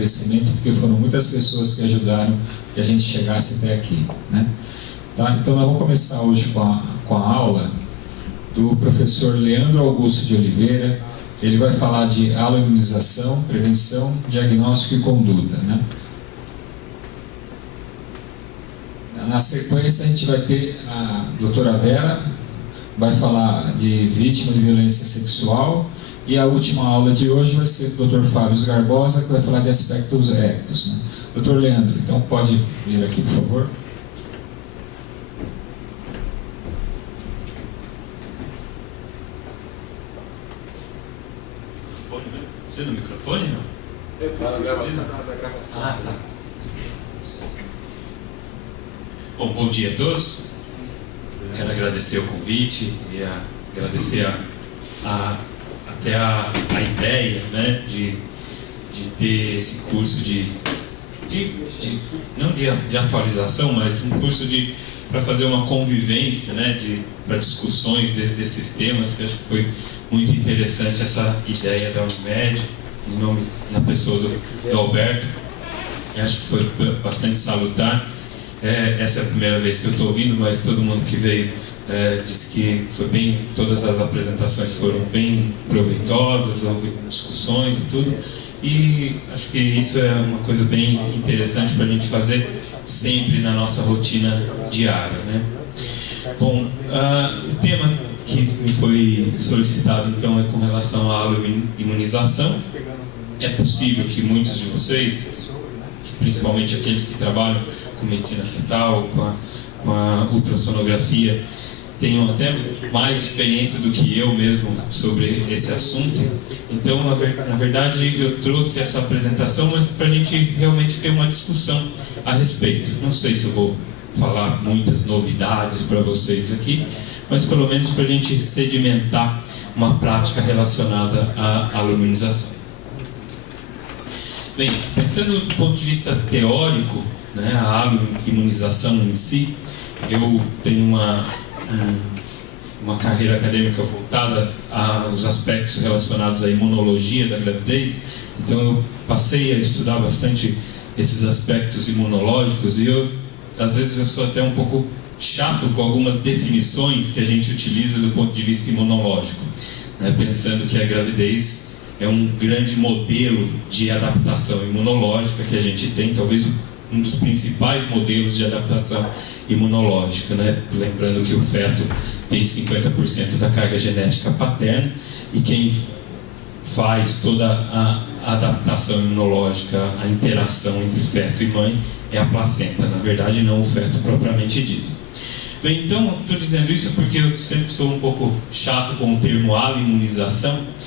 agradecimento, porque foram muitas pessoas que ajudaram que a gente chegasse até aqui, né? Tá? Então nós vamos começar hoje com a aula do professor Leandro Augusto de Oliveira. Ele vai falar de aloimunização, prevenção, diagnóstico e conduta, né? Na sequência a gente vai ter a doutora Vera, vai falar de vítima de violência sexual, e a última aula de hoje vai ser o Dr. Fábio Garbosa, que vai falar de aspectos éticos, né? Dr. Leandro, então pode vir aqui, por favor. Precisa do microfone, não? Eu preciso da gravação. Ah, tá. Bom dia a todos. Quero agradecer o convite e agradecer até a ideia, né, de ter esse curso não de atualização, mas um curso para fazer uma convivência, né, para discussões desses temas, que acho que foi muito interessante essa ideia da Unimed, na pessoa do Alberto. Acho que foi bastante salutar. Essa é a primeira vez que eu estou ouvindo, mas todo mundo que veio disse que todas as apresentações foram bem proveitosas, houve discussões e tudo, e acho que isso é uma coisa bem interessante para a gente fazer sempre na nossa rotina diária, né? Bom, o tema que me foi solicitado então é com relação à aloimunização. É possível que muitos de vocês, principalmente aqueles que trabalham com medicina fetal, com a ultrassonografia, tenham até mais experiência do que eu mesmo sobre esse assunto. Então, na verdade, eu trouxe essa apresentação, mas para a gente realmente ter uma discussão a respeito. Não sei se eu vou falar muitas novidades para vocês aqui, mas pelo menos para a gente sedimentar uma prática relacionada à aloimunização. Bem, pensando do ponto de vista teórico, né, a aloimunização em si, eu tenho uma carreira acadêmica voltada aos aspectos relacionados à imunologia da gravidez, então eu passei a estudar bastante esses aspectos imunológicos, e às vezes eu sou até um pouco chato com algumas definições que a gente utiliza do ponto de vista imunológico, né, pensando que a gravidez é um grande modelo de adaptação imunológica que a gente tem, talvez um dos principais modelos de adaptação imunológica, né? Lembrando que o feto tem 50% da carga genética paterna, e quem faz toda a adaptação imunológica, a interação entre feto e mãe, é a placenta, na verdade não o feto propriamente dito. Bem, então, estou dizendo isso porque eu sempre sou um pouco chato com o termo aloimunização,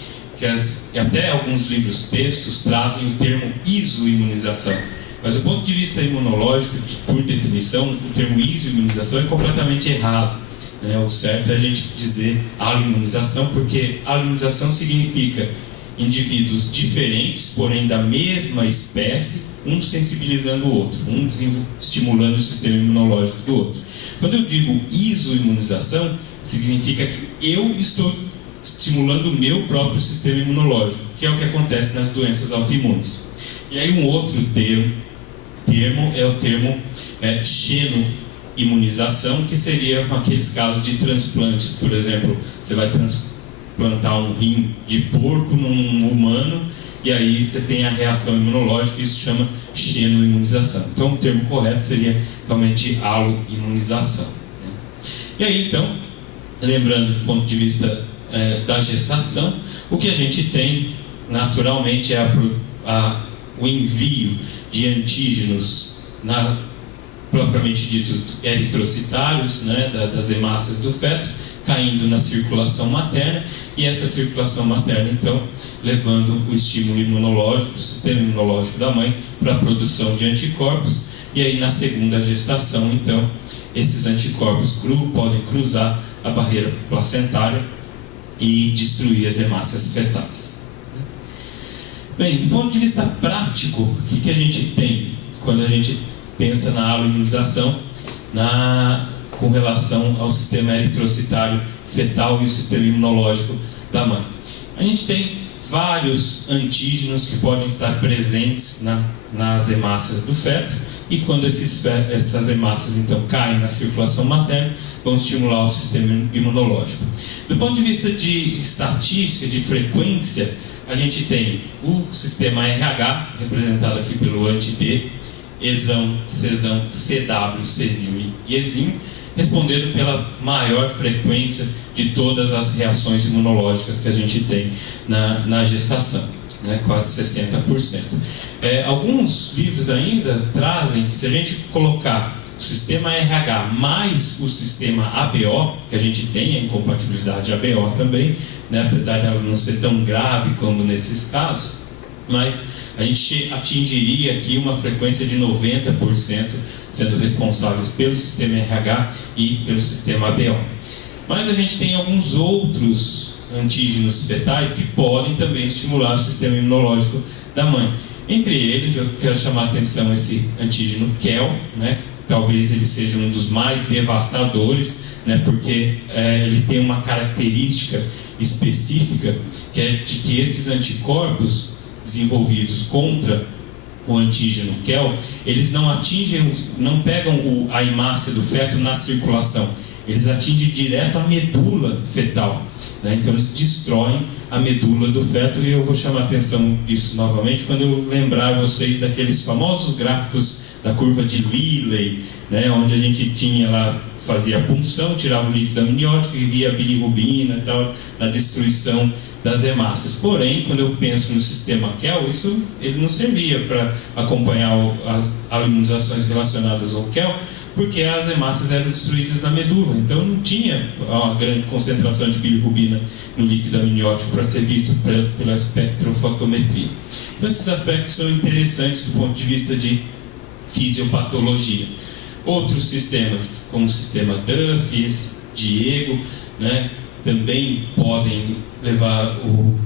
e até alguns livros textos trazem o termo isoimunização. Mas do ponto de vista imunológico, por definição, o termo isoimunização é completamente errado, né? O certo é a gente dizer aloimunização, porque aloimunização significa indivíduos diferentes, porém da mesma espécie, um sensibilizando o outro, um estimulando o sistema imunológico do outro. Quando eu digo isoimunização, significa que eu estou estimulando o meu próprio sistema imunológico, que é o que acontece nas doenças autoimunes. E aí um outro termo é o termo xenoimunização, que seria com aqueles casos de transplantes. Por exemplo, você vai transplantar um rim de porco num humano, e aí você tem a reação imunológica, e isso chama xenoimunização. Então o termo correto seria realmente aloimunização, né? E aí então, lembrando do ponto de vista da gestação, o que a gente tem naturalmente é o envio de antígenos propriamente ditos eritrocitários, né, das hemácias do feto, caindo na circulação materna, e essa circulação materna então levando o estímulo imunológico, do sistema imunológico da mãe, para a produção de anticorpos, e aí na segunda gestação então esses anticorpos podem cruzar a barreira placentária e destruir as hemácias fetais. Bem, do ponto de vista prático, o que a gente tem quando a gente pensa na aloimunização com relação ao sistema eritrocitário fetal e o sistema imunológico da mãe? A gente tem vários antígenos que podem estar presentes nas hemácias do feto, e quando essas hemácias então caem na circulação materna, vão estimular o sistema imunológico. Do ponto de vista de estatística, de frequência, a gente tem o sistema RH, representado aqui pelo anti-D, ESão, Czão, CW, Czim e Ezim, respondendo pela maior frequência de todas as reações imunológicas que a gente tem na gestação, né? Quase 60%. Alguns livros ainda trazem que se a gente colocar o sistema RH mais o sistema ABO, que a gente tem a incompatibilidade ABO também, né? Apesar dela não ser tão grave como nesses casos, mas a gente atingiria aqui uma frequência de 90% sendo responsáveis pelo sistema RH e pelo sistema ABO. Mas a gente tem alguns outros antígenos fetais que podem também estimular o sistema imunológico da mãe. Entre eles, eu quero chamar a atenção esse antígeno KEL, né? Talvez ele seja um dos mais devastadores, né? Porque ele tem uma característica específica, que é de que esses anticorpos desenvolvidos contra o antígeno KEL, eles não atingem, não pegam a hemácia do feto na circulação, eles atingem direto a medula fetal, né? Então eles destroem a medula do feto, e eu vou chamar a atenção disso novamente quando eu lembrar vocês daqueles famosos gráficos da curva de Liley, né? Onde a gente tinha lá, fazia a punção, tirava o líquido amniótico e via a bilirrubina e tal, na destruição das hemácias. Porém, quando eu penso no sistema KEL, ele não servia para acompanhar as imunizações relacionadas ao KEL, porque as hemácias eram destruídas na medula, então não tinha uma grande concentração de bilirrubina no líquido amniótico para ser visto pela espectrofotometria. Então esses aspectos são interessantes do ponto de vista de fisiopatologia. Outros sistemas, como o sistema Duff, esse Diego, né, também podem levar o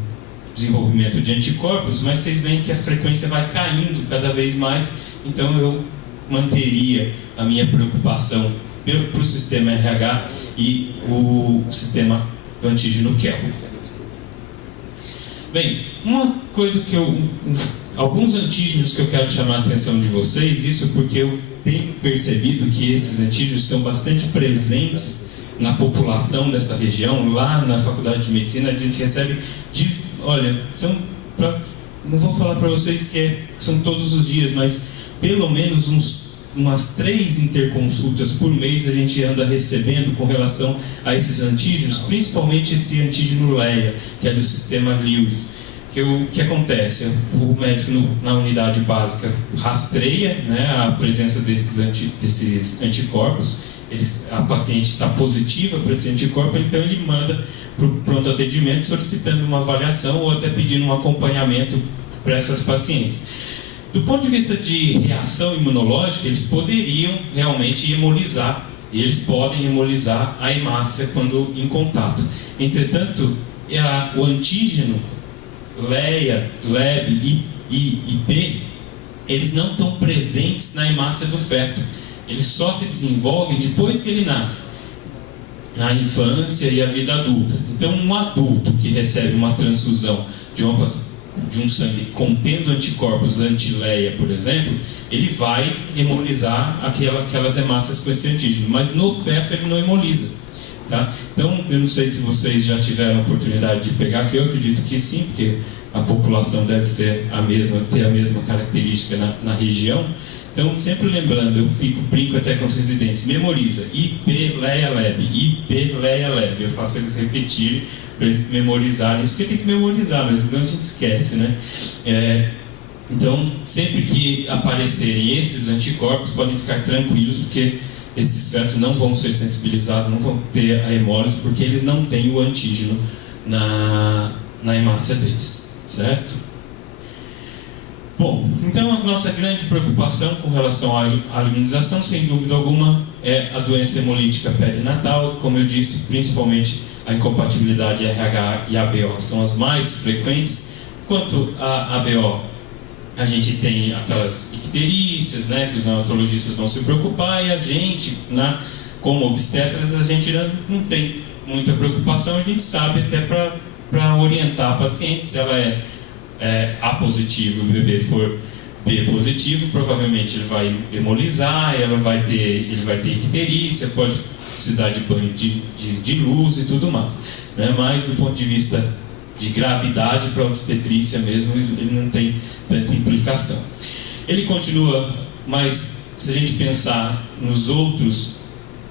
desenvolvimento de anticorpos, mas vocês veem que a frequência vai caindo cada vez mais, então eu manteria a minha preocupação para o sistema RH e o sistema do antígeno KEL. Bem, uma coisa alguns antígenos que eu quero chamar a atenção de vocês, isso porque eu tenho percebido que esses antígenos estão bastante presentes na população dessa região. Lá na Faculdade de Medicina a gente recebe, não vou falar para vocês que são todos os dias, mas pelo menos umas 3 interconsultas por mês a gente anda recebendo com relação a esses antígenos, principalmente esse antígeno LEA, que é do sistema Lewis. O que acontece? O médico na unidade básica rastreia, né, a presença desses anticorpos, a paciente está positiva para esse anticorpo, então ele manda para o pronto atendimento solicitando uma avaliação ou até pedindo um acompanhamento para essas pacientes. Do ponto de vista de reação imunológica, eles poderiam realmente hemolisar, e eles podem hemolisar a hemácia quando em contato. Entretanto, o antígeno LEA, LEB, I e P, eles não estão presentes na hemácia do feto. Eles só se desenvolvem depois que ele nasce, na infância e a vida adulta. Então, um adulto que recebe uma transfusão de um sangue contendo anticorpos anti-LEA, por exemplo, ele vai hemolisar aquelas hemácias com esse antígeno, mas no feto ele não hemoliza. Tá? Então, eu não sei se vocês já tiveram a oportunidade de pegar, que eu acredito que sim, porque a população deve ser ter a mesma característica na região. Então, sempre lembrando, eu brinco até com os residentes, memoriza IP, LEA, LEB, IP, LEA, LEB. Eu faço eles repetirem para eles memorizarem isso, porque tem que memorizar, mas senão a gente esquece, né? Então, sempre que aparecerem esses anticorpos, podem ficar tranquilos, porque esses fetos não vão ser sensibilizados, não vão ter a hemólise, porque eles não têm o antígeno na hemácia deles, certo? Bom, então a nossa grande preocupação com relação à imunização, sem dúvida alguma, é a doença hemolítica perinatal. Como eu disse, principalmente a incompatibilidade RH e ABO são as mais frequentes. Quanto à ABO, a gente tem aquelas icterícias, né, que os neonatologistas vão se preocupar, e a gente, como obstetras, a gente não tem muita preocupação. A gente sabe até para para orientar a paciente. Se ela é A positivo e o bebê for B positivo, provavelmente ele vai hemolizar, ele vai ter icterícia, pode precisar de banho de luz e tudo mais, né? Mas do ponto de vista de gravidade para a obstetrícia mesmo, ele não tem tanta implicação. Ele continua, mas se a gente pensar nos outros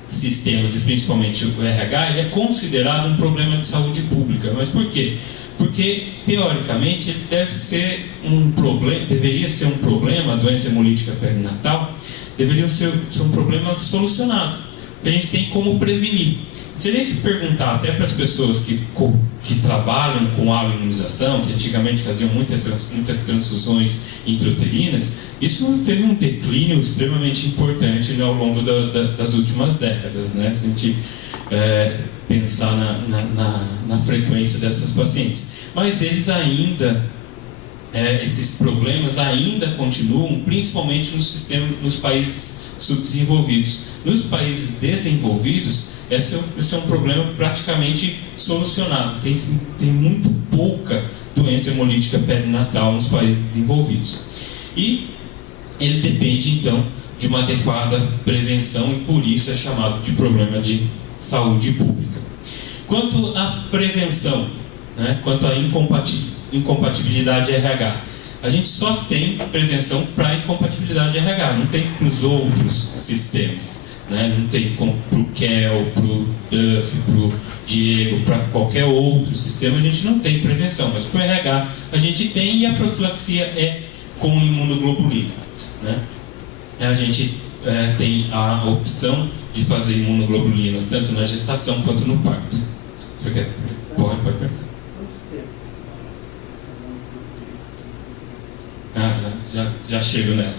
sistemas e principalmente o RH, ele é considerado um problema de saúde pública. Mas por quê? Porque teoricamente ele deveria ser um problema, a doença hemolítica perinatal deveria ser um problema solucionado, que a gente tem como prevenir. Se a gente perguntar até para as pessoas que trabalham com aloimunização, que antigamente faziam muitas transfusões intrauterinas, isso teve um declínio extremamente importante ao longo das últimas décadas, né? Se a gente pensar na frequência dessas pacientes. Mas eles ainda, esses problemas ainda continuam, principalmente nos países subdesenvolvidos. Nos países desenvolvidos, esse é um problema praticamente solucionado. Tem muito pouca doença hemolítica perinatal nos países desenvolvidos. E ele depende, então, de uma adequada prevenção e por isso é chamado de problema de saúde pública. Quanto à prevenção, né, quanto à incompatibilidade RH, a gente só tem prevenção para a incompatibilidade RH, não tem para os outros sistemas. Né? Não tem para o Kel, para o Duff, para o Diego, para qualquer outro sistema a gente não tem prevenção, mas para o RH a gente tem, e a profilaxia é com imunoglobulina, né? A gente tem a opção de fazer imunoglobulina tanto na gestação quanto no parto. Você quer? Pode perguntar. Já chego nela.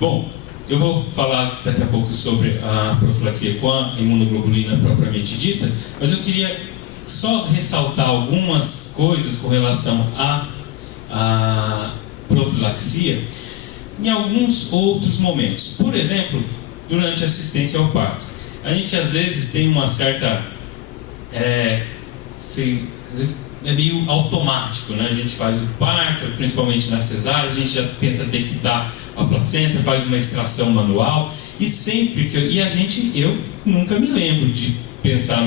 Bom, eu vou falar daqui a pouco sobre a profilaxia com a imunoglobulina propriamente dita, mas eu queria só ressaltar algumas coisas com relação à profilaxia em alguns outros momentos. Por exemplo, durante a assistência ao parto. A gente às vezes tem uma certa... é meio automático, né? A gente faz o parto, principalmente na cesárea, a gente já tenta dequitar a placenta, faz uma extração manual, e sempre eu nunca me lembro de pensar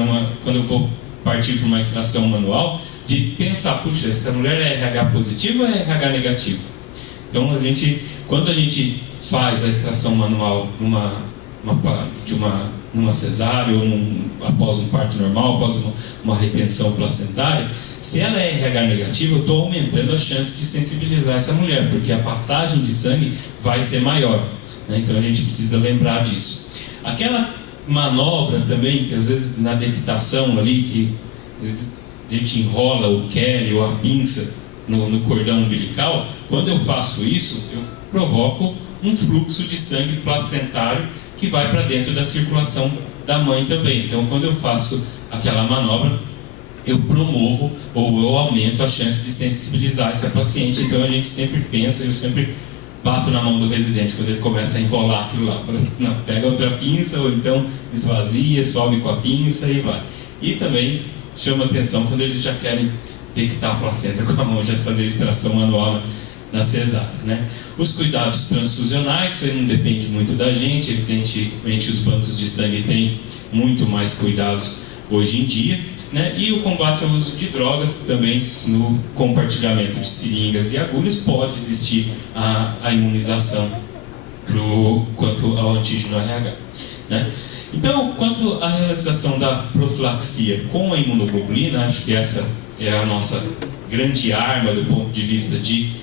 quando eu vou partir para uma extração manual, de pensar, puxa, essa mulher é RH positivo ou é RH negativo? Então quando a gente faz a extração manual numa cesárea ou após um parto normal, após uma retenção placentária, se ela é RH negativa, eu estou aumentando a chance de sensibilizar essa mulher, porque a passagem de sangue vai ser maior, né? Então a gente precisa lembrar disso. Aquela manobra também, que às vezes na dequitação ali, que às vezes a gente enrola o Kelly ou a pinça no cordão umbilical, quando eu faço isso, eu provoco um fluxo de sangue placentário que vai para dentro da circulação da mãe também. Então, quando eu faço aquela manobra, eu promovo ou eu aumento a chance de sensibilizar essa paciente. Então, a gente sempre pensa, eu sempre bato na mão do residente quando ele começa a enrolar aquilo lá. Não, pega outra pinça, ou então esvazia, sobe com a pinça e vai. E também chama atenção quando eles já querem dequitar a placenta com a mão, já fazer a extração manual na cesárea, né? Os cuidados transfusionais, isso não depende muito da gente, evidentemente os bancos de sangue têm muito mais cuidados hoje em dia, né? E o combate ao uso de drogas, também no compartilhamento de seringas e agulhas, pode existir a imunização quanto ao antígeno RH, né? Então, quanto à realização da profilaxia com a imunoglobulina, acho que essa é a nossa grande arma do ponto de vista de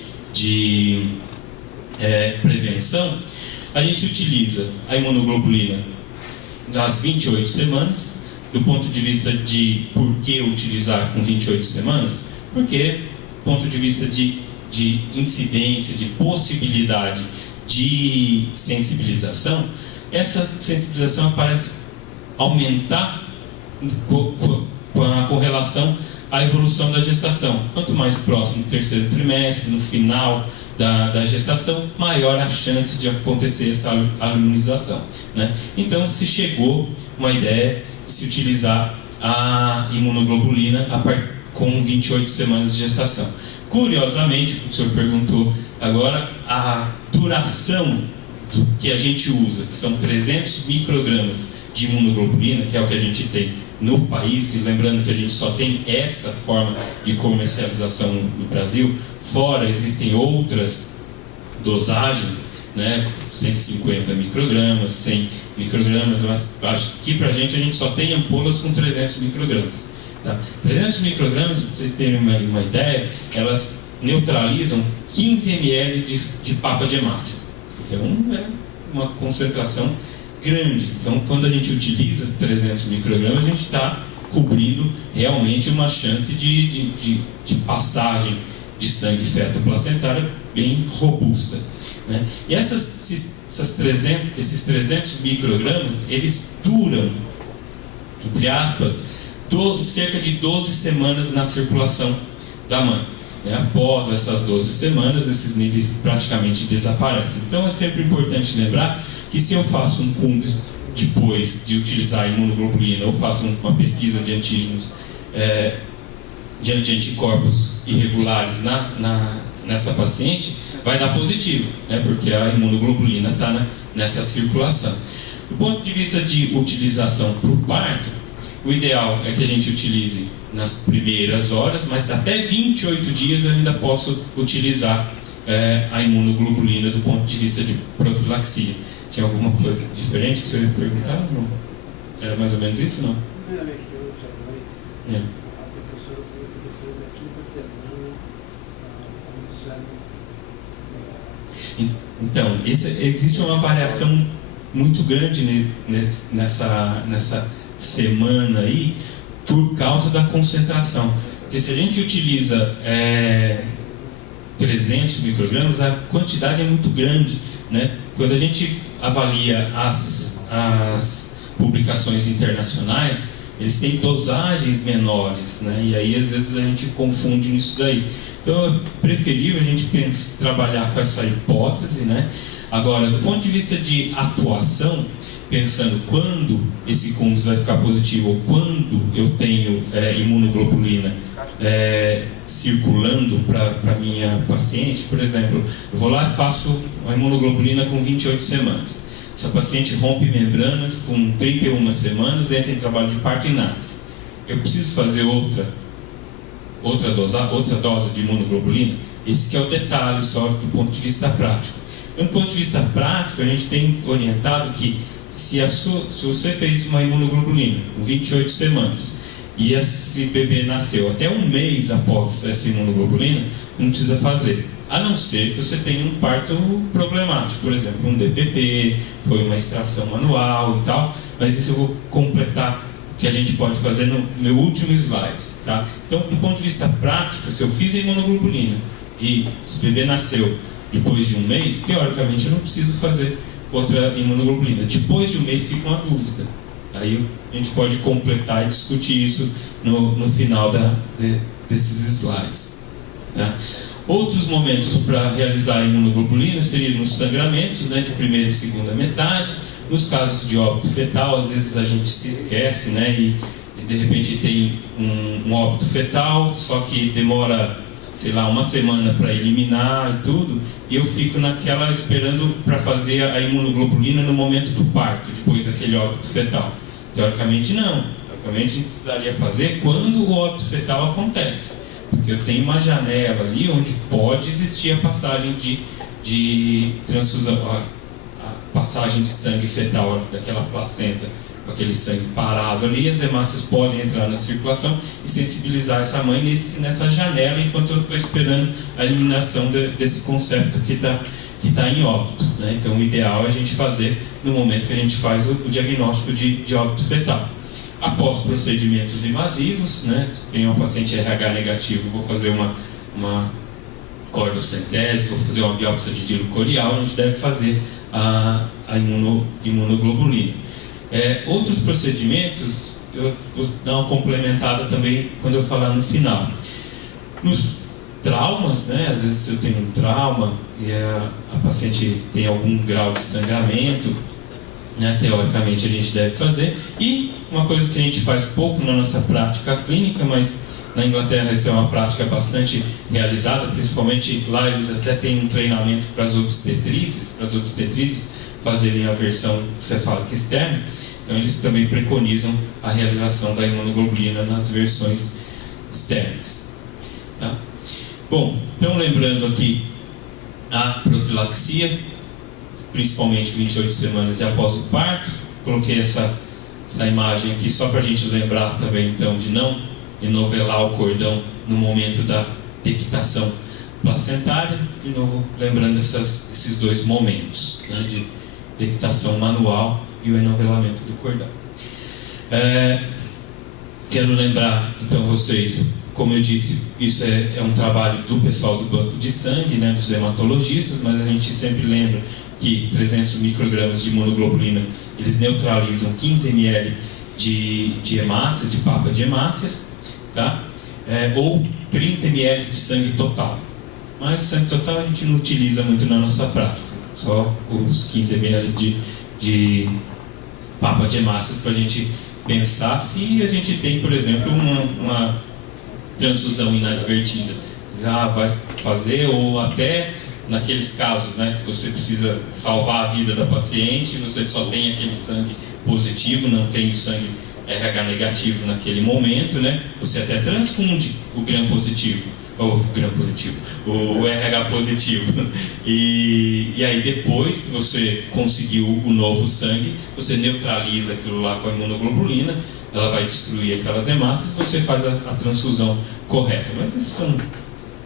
prevenção. A gente utiliza a imunoglobulina nas 28 semanas. Do ponto de vista de por que utilizar com 28 semanas, porque do ponto de vista de incidência, de possibilidade de sensibilização, essa sensibilização parece aumentar com relação à evolução da gestação. Quanto mais próximo do terceiro trimestre, no final da gestação, maior a chance de acontecer essa imunização, né? Então se chegou uma ideia de se utilizar a imunoglobulina com 28 semanas de gestação. Curiosamente, o senhor perguntou agora, a duração do que a gente usa, que são 300 microgramas de imunoglobulina, que é o que a gente tem no país, e lembrando que a gente só tem essa forma de comercialização no Brasil, fora existem outras dosagens, né, 150 microgramas, 100 microgramas, mas acho que pra gente a gente só tem ampolas com 300 microgramas. Tá? 300 microgramas, para vocês terem uma ideia, elas neutralizam 15 ml de papa de hemácia. Então é uma concentração grande. Então quando a gente utiliza 300 microgramas, a gente está cobrindo realmente uma chance de passagem de sangue feto-placentária bem robusta, né? E esses 300 microgramas, eles duram, entre aspas, cerca de 12 semanas na circulação da mãe, né? Após essas 12 semanas, esses níveis praticamente desaparecem. Então é sempre importante lembrar que se eu faço um CUNG depois de utilizar a imunoglobulina, ou faço uma pesquisa de antígenos, de anticorpos irregulares nessa paciente, vai dar positivo, né? Porque a imunoglobulina está nessa circulação. Do ponto de vista de utilização para o parto, o ideal é que a gente utilize nas primeiras horas, mas até 28 dias eu ainda posso utilizar a imunoglobulina do ponto de vista de profilaxia. Tinha alguma coisa diferente que você ia perguntar? Não? Era mais ou menos isso, não? Não, é que hoje à noite a professora falou que depois da quinta semana já não... Então, existe uma variação muito grande nessa semana aí, por causa da concentração. Porque se a gente utiliza 300 microgramas, a quantidade é muito grande, né? Quando a gente avalia as publicações internacionais, eles têm dosagens menores, né? E aí às vezes a gente confunde nisso daí. Então é preferível a gente trabalhar com essa hipótese, né? Agora, do ponto de vista de atuação, pensando quando esse CUNG vai ficar positivo ou quando eu tenho imunoglobulina circulando para minha paciente, por exemplo, eu vou lá e faço a imunoglobulina com 28 semanas. Essa paciente rompe membranas com 31 semanas, entra em trabalho de parto e nasce. Eu preciso fazer outra dose de imunoglobulina? Esse que é o detalhe só do ponto de vista prático. Do ponto de vista prático, a gente tem orientado que se você fez uma imunoglobulina com 28 semanas e esse bebê nasceu até um mês após essa imunoglobulina, não precisa fazer. A não ser que você tenha um parto problemático, por exemplo, um DPP, foi uma extração manual e tal, mas isso eu vou completar o que a gente pode fazer no meu último slide, tá? Então, do ponto de vista prático, se eu fiz a imunoglobulina e esse bebê nasceu depois de um mês, teoricamente eu não preciso fazer outra imunoglobulina. Depois de um mês fica uma dúvida. Aí a gente pode completar e discutir isso no final desses slides, tá? Outros momentos para realizar a imunoglobulina seriam nos sangramentos, né, de primeira e segunda metade. Nos casos de óbito fetal, às vezes a gente se esquece, né, e de repente tem um óbito fetal, só que demora, sei lá, uma semana para eliminar e tudo, e eu fico naquela esperando para fazer a imunoglobulina no momento do parto, depois daquele óbito fetal. Teoricamente não. Teoricamente a gente precisaria fazer quando o óbito fetal acontece, porque eu tenho uma janela ali onde pode existir a passagem de transfusão, a passagem de sangue fetal daquela placenta, com aquele sangue parado ali, as hemácias podem entrar na circulação e sensibilizar essa mãe nessa janela, enquanto eu estou esperando a eliminação desse concepto que está em óbito, né? Então o ideal é a gente fazer no momento que a gente faz o diagnóstico de óbito fetal. Após procedimentos invasivos, né? Tem uma paciente RH negativo, vou fazer uma cordocentese, vou fazer uma biópsia de giro corial, a gente deve fazer a imunoglobulina. Outros procedimentos, eu vou dar uma complementada também quando eu falar no final. Nos traumas, né? Às vezes eu tenho um trauma e a paciente tem algum grau de sangramento, né? Teoricamente a gente deve fazer. E uma coisa que a gente faz pouco na nossa prática clínica, mas Na Inglaterra isso é uma prática bastante realizada, principalmente lá eles até têm um treinamento para as obstetrizes fazerem a versão cefálica externa. Então eles também preconizam a realização da imunoglobulina nas versões externas. Tá? Bom, então lembrando aqui a profilaxia, principalmente 28 semanas e após o parto. Coloquei essa imagem aqui só para a gente lembrar também então de não enovelar o cordão no momento da dectação placentária. De novo, lembrando esses dois momentos, né, de dectação manual e o enovelamento do cordão. Quero lembrar então vocês, como eu disse, isso é um trabalho do pessoal do banco de sangue, né, dos hematologistas, mas a gente sempre lembra que 300 microgramas de imunoglobulina eles neutralizam 15 ml de hemácias, de papa de hemácias, tá? Ou 30 ml de sangue total. Mas sangue total a gente não utiliza muito na nossa prática, só os 15 ml de papa de hemácias para a gente pensar se a gente tem, por exemplo, uma transfusão inadvertida. Já vai fazer, ou até naqueles casos, né, que você precisa salvar a vida da paciente, você só tem aquele sangue positivo, não tem o sangue RH negativo naquele momento, né, você até transfunde o gram positivo, o RH positivo, e aí depois que você conseguiu o novo sangue, você neutraliza aquilo lá com a imunoglobulina, ela vai destruir aquelas hemácias e você faz a transfusão correta. Mas essas são,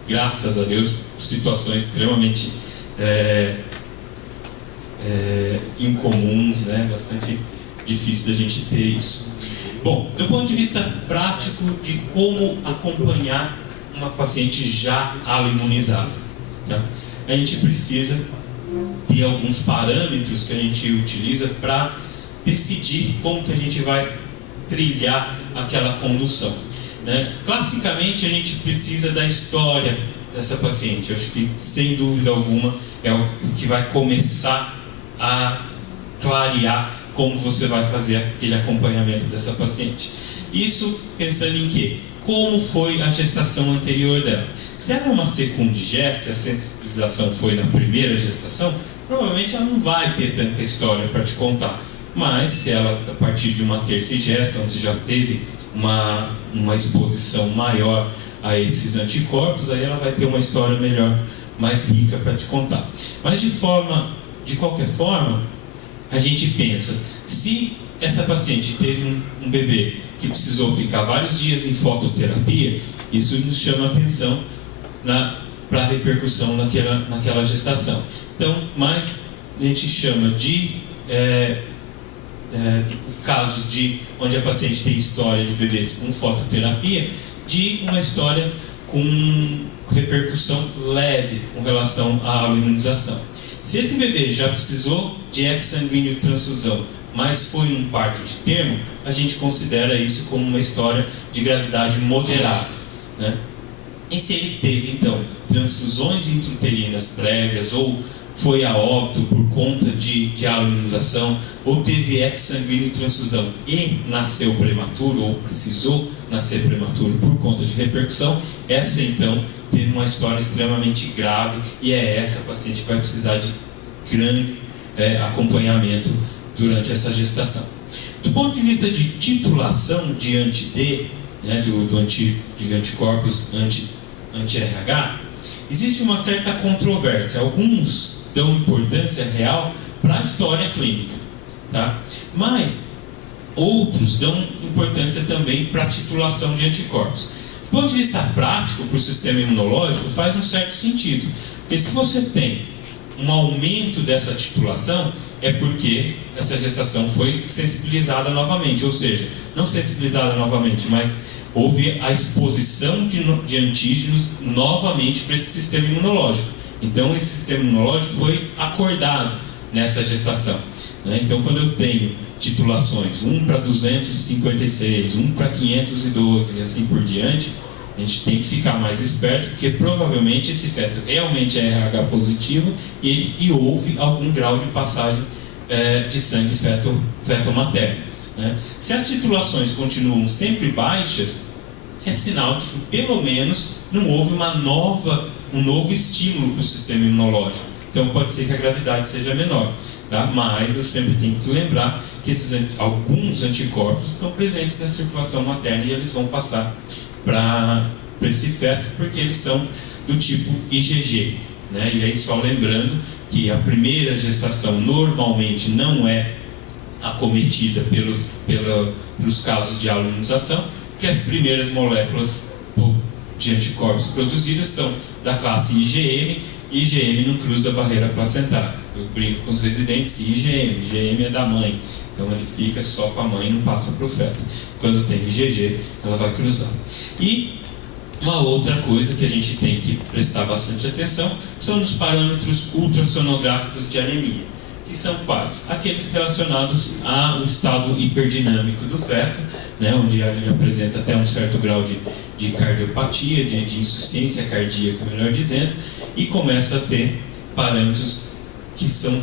graças a Deus, situações extremamente incomuns, né? Bastante difícil da gente ter isso. Bom, do ponto de vista prático de como acompanhar uma paciente já aloimunizada, tá? A gente precisa ter alguns parâmetros que a gente utiliza para decidir como que a gente vai trilhar aquela condução, né? Classicamente a gente precisa da história dessa paciente. Eu acho que sem dúvida alguma é o que vai começar a clarear como você vai fazer aquele acompanhamento dessa paciente. Isso pensando em quê? Como foi a gestação anterior dela. Se ela é uma secundigesta, a sensibilização foi na primeira gestação, provavelmente ela não vai ter tanta história para te contar. Mas se ela, a partir de uma tercigesta, onde já teve uma exposição maior a esses anticorpos, aí ela vai ter uma história melhor, mais rica para te contar. Mas de qualquer forma, a gente pensa, se essa paciente teve um bebê que precisou ficar vários dias em fototerapia, isso nos chama a atenção para a repercussão naquela gestação. Então, mais a gente chama de casos onde a paciente tem história de bebês com fototerapia, de uma história com repercussão leve com relação à imunização. Se esse bebê já precisou de ex-sanguíneo transfusão, mas foi um parto de termo, a gente considera isso como uma história de gravidade moderada, né? E se ele teve, então, transfusões intrauterinas prévias, ou foi a óbito por conta de aluminização, ou teve ex-sanguíneo transfusão e nasceu prematuro, ou precisou nascer prematuro por conta de repercussão, essa então teve uma história extremamente grave, e é essa paciente que vai precisar de grande acompanhamento durante essa gestação. Do ponto de vista de titulação de anti-D, né, de anticorpos anti-RH, existe uma certa controvérsia. Alguns dão importância real para a história clínica, tá? Mas outros dão importância também para a titulação de anticorpos. Do ponto de vista prático, para o sistema imunológico, faz um certo sentido, porque se você tem um aumento dessa titulação, é porque essa gestação foi sensibilizada novamente, ou seja, não sensibilizada novamente, mas houve a exposição de antígenos novamente para esse sistema imunológico. Então esse sistema imunológico foi acordado nessa gestação, né? Então quando eu tenho titulações 1 para 256, 1 para 512 e assim por diante, a gente tem que ficar mais esperto, porque provavelmente esse feto realmente é RH positivo e houve algum grau de passagem de sangue feto-materno, né? Se as titulações continuam sempre baixas, é sinal de que pelo menos não houve um novo estímulo para o sistema imunológico. Então pode ser que a gravidade seja menor, tá? Mas eu sempre tenho que lembrar que alguns anticorpos estão presentes na circulação materna e eles vão passar para esse feto porque eles são do tipo IgG, né? E aí só lembrando que a primeira gestação normalmente não é acometida pelos casos de alunização, porque as primeiras moléculas de anticorpos produzidas são da classe IgM, e IgM não cruza a barreira placentária. Eu brinco com os residentes que IgM é da mãe, então ele fica só com a mãe e não passa para o feto. Quando tem IgG, ela vai cruzar. E uma outra coisa que a gente tem que prestar bastante atenção são os parâmetros ultrassonográficos de anemia, que são quais? Aqueles relacionados ao estado hiperdinâmico do feto, né, onde ele apresenta até um certo grau de cardiopatia, de insuficiência cardíaca, melhor dizendo, e começa a ter parâmetros que são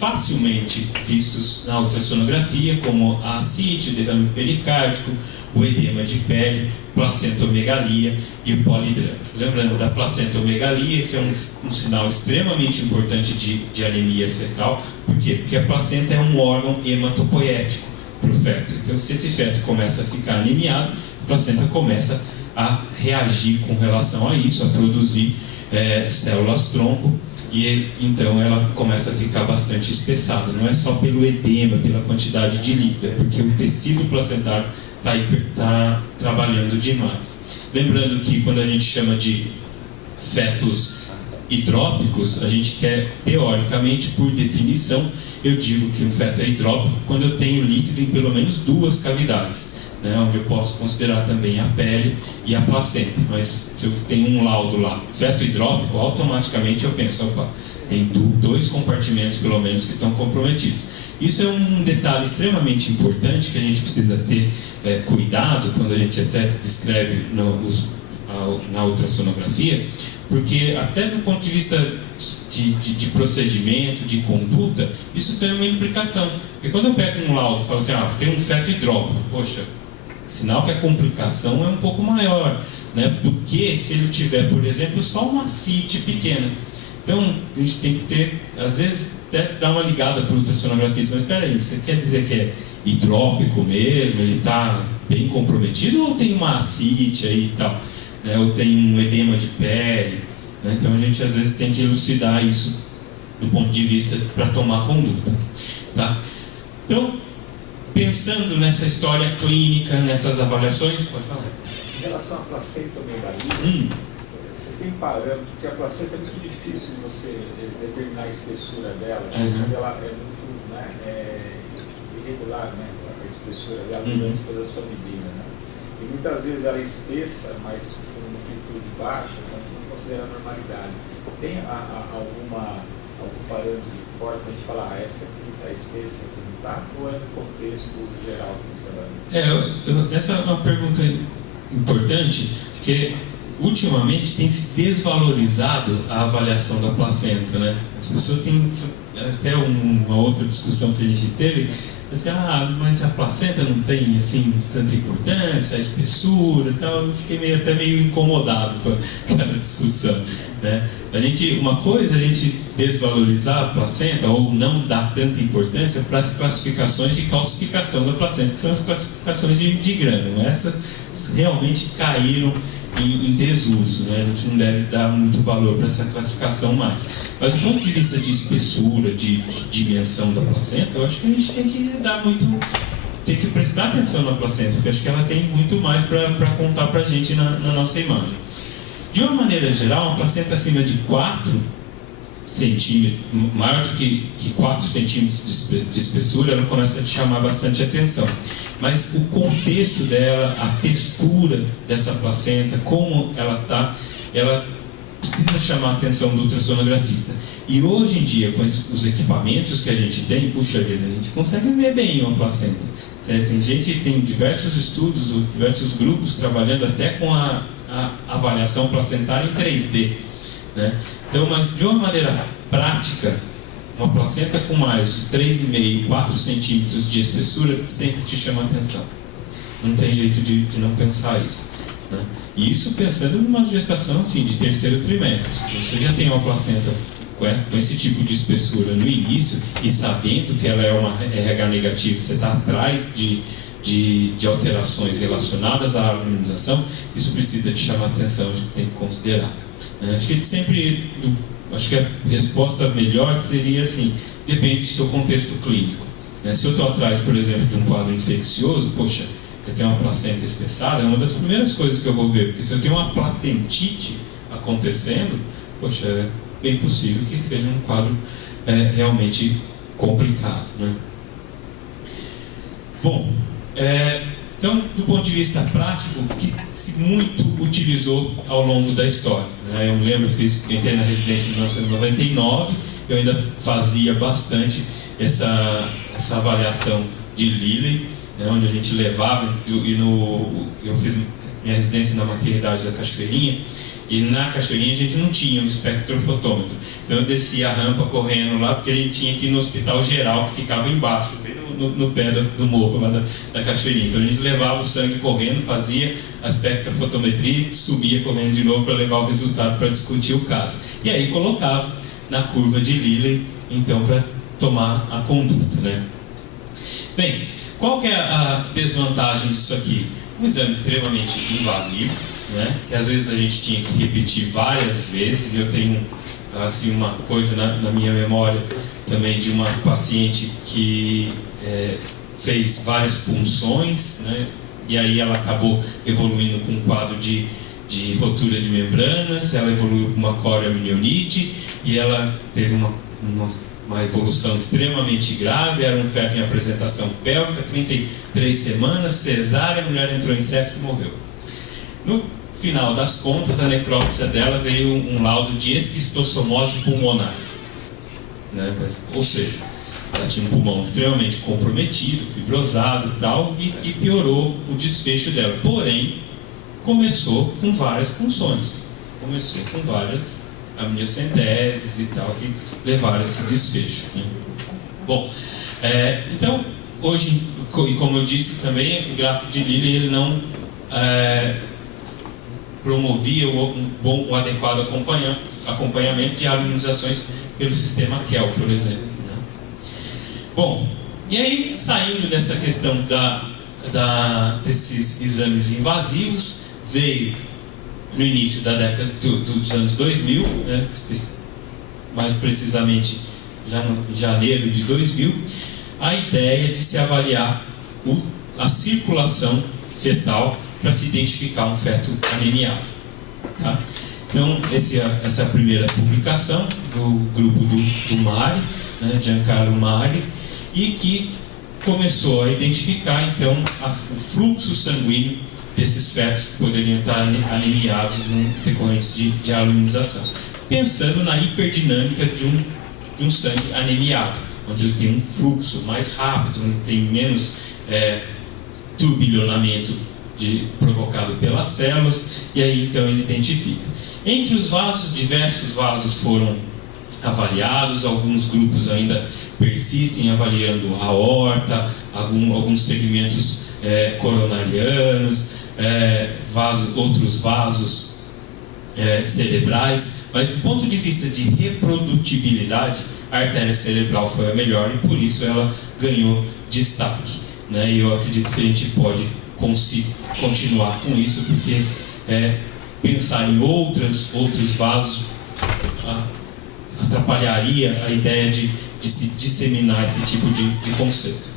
facilmente vistos na ultrassonografia, como a ascite, o derrame pericárdico, o edema de pele, placentiomegalia e o polidrama. Lembrando da placentiomegalia, esse é um sinal extremamente importante de anemia fetal. Por quê? Porque a placenta é um órgão hematopoético para o feto. Então, se esse feto começa a ficar anemiado, a placenta começa a reagir com relação a isso, a produzir células tronco, e então ela começa a ficar bastante espessada. Não é só pelo edema, pela quantidade de líquido, é porque o tecido placentário está trabalhando demais. Lembrando que quando a gente chama de fetos hidrópicos, a gente quer, teoricamente, por definição, eu digo que um feto é hidrópico quando eu tenho líquido em pelo menos 2 cavidades, né, onde eu posso considerar também a pele e a placenta. Mas se eu tenho um laudo lá, feto hidrópico, automaticamente eu penso, opa, tem 2 compartimentos pelo menos que estão comprometidos. Isso é um detalhe extremamente importante que a gente precisa ter cuidado quando a gente até descreve na ultrassonografia, porque até do ponto de vista de procedimento, de conduta, isso tem uma implicação. Porque quando eu pego um laudo e falo assim, tem um feto hidrópico, poxa, sinal que a complicação é um pouco maior, né, do que se ele tiver, por exemplo, só uma ascite pequena. Então, a gente tem que ter, às vezes, até dar uma ligada para o ultrassonografista, mas espera aí, você quer dizer que é hidrópico mesmo, ele está bem comprometido, ou tem uma ascite aí e tal, né, ou tem um edema de pele, né? Então a gente às vezes tem que elucidar isso do ponto de vista para tomar conduta, tá? Então, pensando nessa história clínica, nessas avaliações, pode falar. Em relação à placentiomegalia, vocês têm parâmetro, porque a placenta é muito difícil de você determinar a espessura dela, porque ela é muito irregular, né, a espessura dela, durante toda a sua medida, né? E muitas vezes ela é espessa, mas com uma amplitude baixa, não considera a normalidade. Tem algum parâmetro de corte para a gente falar, essa aqui está espessa, aqui não está, ou é no contexto geral que você vai? Essa é uma pergunta importante, porque ultimamente tem se desvalorizado a avaliação da placenta, né? As pessoas têm, até uma outra discussão que a gente teve, assim, mas a placenta não tem assim tanta importância, a espessura e tal. Eu fiquei até meio incomodado com aquela discussão, né? Uma coisa é a gente desvalorizar a placenta ou não dar tanta importância para as classificações de calcificação da placenta, que são as classificações de grânulo. Essas realmente caíram em desuso, né? A gente não deve dar muito valor para essa classificação mais. Mas do ponto de vista de espessura, de dimensão da placenta, eu acho que a gente tem que prestar atenção na placenta, porque acho que ela tem muito mais para contar para a gente na nossa imagem. De uma maneira geral, uma placenta acima de 4 centímetros, maior do que 4 centímetros de espessura, ela começa a te chamar bastante atenção. Mas o contexto dela, a textura dessa placenta, como ela está, ela precisa chamar a atenção do ultrassonografista. E hoje em dia, com os equipamentos que a gente tem, puxa vida, a gente consegue ver bem uma placenta. Tem diversos estudos, diversos grupos trabalhando até com a avaliação placentária em 3D, né? Então, mas de uma maneira prática, uma placenta com mais de 3,5, 4 centímetros de espessura sempre te chama atenção. Não tem jeito de não pensar isso. né? E isso pensando numa gestação assim, de terceiro trimestre. Se você já tem uma placenta com esse tipo de espessura no início e sabendo que ela é uma RH negativa, você está atrás de alterações relacionadas à aluminização, isso precisa te chamar a atenção, a gente tem que considerar. Acho que a resposta melhor seria assim, depende do seu contexto clínico. Se eu estou atrás, por exemplo, de um quadro infeccioso, poxa, eu tenho uma placenta espessada, é uma das primeiras coisas que eu vou ver, porque se eu tenho uma placentite acontecendo, poxa, é bem possível que seja um quadro realmente complicado, né? Bom, então, do ponto de vista prático, o que se muito utilizou ao longo da história, né? Eu me lembro, eu entrei na residência em 1999, eu ainda fazia bastante essa avaliação de Liley, né, onde a gente levava, eu fiz minha residência na maternidade da Cachoeirinha, e na Cachoeirinha a gente não tinha um espectrofotômetro, então eu descia a rampa correndo lá, porque a gente tinha que ir no hospital geral, que ficava embaixo, bem no pé do morro lá da Cachoeirinha. Então a gente levava o sangue correndo, fazia a espectrofotometria e subia correndo de novo para levar o resultado para discutir o caso. E aí colocava na curva de Liley, então, para tomar a conduta, né? Bem, qual que é a desvantagem disso aqui? Um exame extremamente invasivo, né? Que às vezes a gente tinha que repetir várias vezes. Eu tenho assim, uma coisa na minha memória também de uma paciente que fez várias punções, né? E aí ela acabou evoluindo com um quadro de rotura de membranas, ela evoluiu com uma corioamnionite e ela teve uma evolução extremamente grave, era um feto em apresentação pélvica, 33 semanas, cesárea, a mulher entrou em sepse e morreu. No final das contas, a necrópsia dela veio um laudo de esquistossomose pulmonar, né? Ou seja, ela tinha um pulmão extremamente comprometido, fibrosado e tal, e piorou o desfecho dela. Porém, começou com várias punções, começou com várias amniocenteses e tal, que levaram a esse desfecho, né? Bom, então, hoje, e como eu disse também, o gráfico de Liley ele não promovia o adequado acompanhamento de aluminizações pelo sistema KEL, por exemplo, né? Bom, e aí, saindo dessa questão desses exames invasivos, veio no início da década dos anos 2000, né, mais precisamente já em janeiro de 2000, a ideia de se avaliar a circulação fetal para se identificar um feto anemiado, tá? Então, essa é a primeira publicação do grupo do Mari, né, Giancarlo Mari, e que começou a identificar então o fluxo sanguíneo desses fetos que poderiam estar anemiados decorrentes de aluminização, pensando na hiperdinâmica de um sangue anemiado, onde ele tem um fluxo mais rápido, tem menos turbilhonamento provocado pelas células, e aí então ele identifica. Entre os vasos, diversos vasos foram avaliados, alguns grupos ainda persistem avaliando a aorta, alguns segmentos coronarianos, outros vasos cerebrais, mas do ponto de vista de reprodutibilidade, a artéria cerebral foi a melhor e por isso ela ganhou destaque, né? E eu acredito que a gente pode continuar com isso, porque pensar em outros vasos atrapalharia a ideia de se disseminar esse tipo de conceito.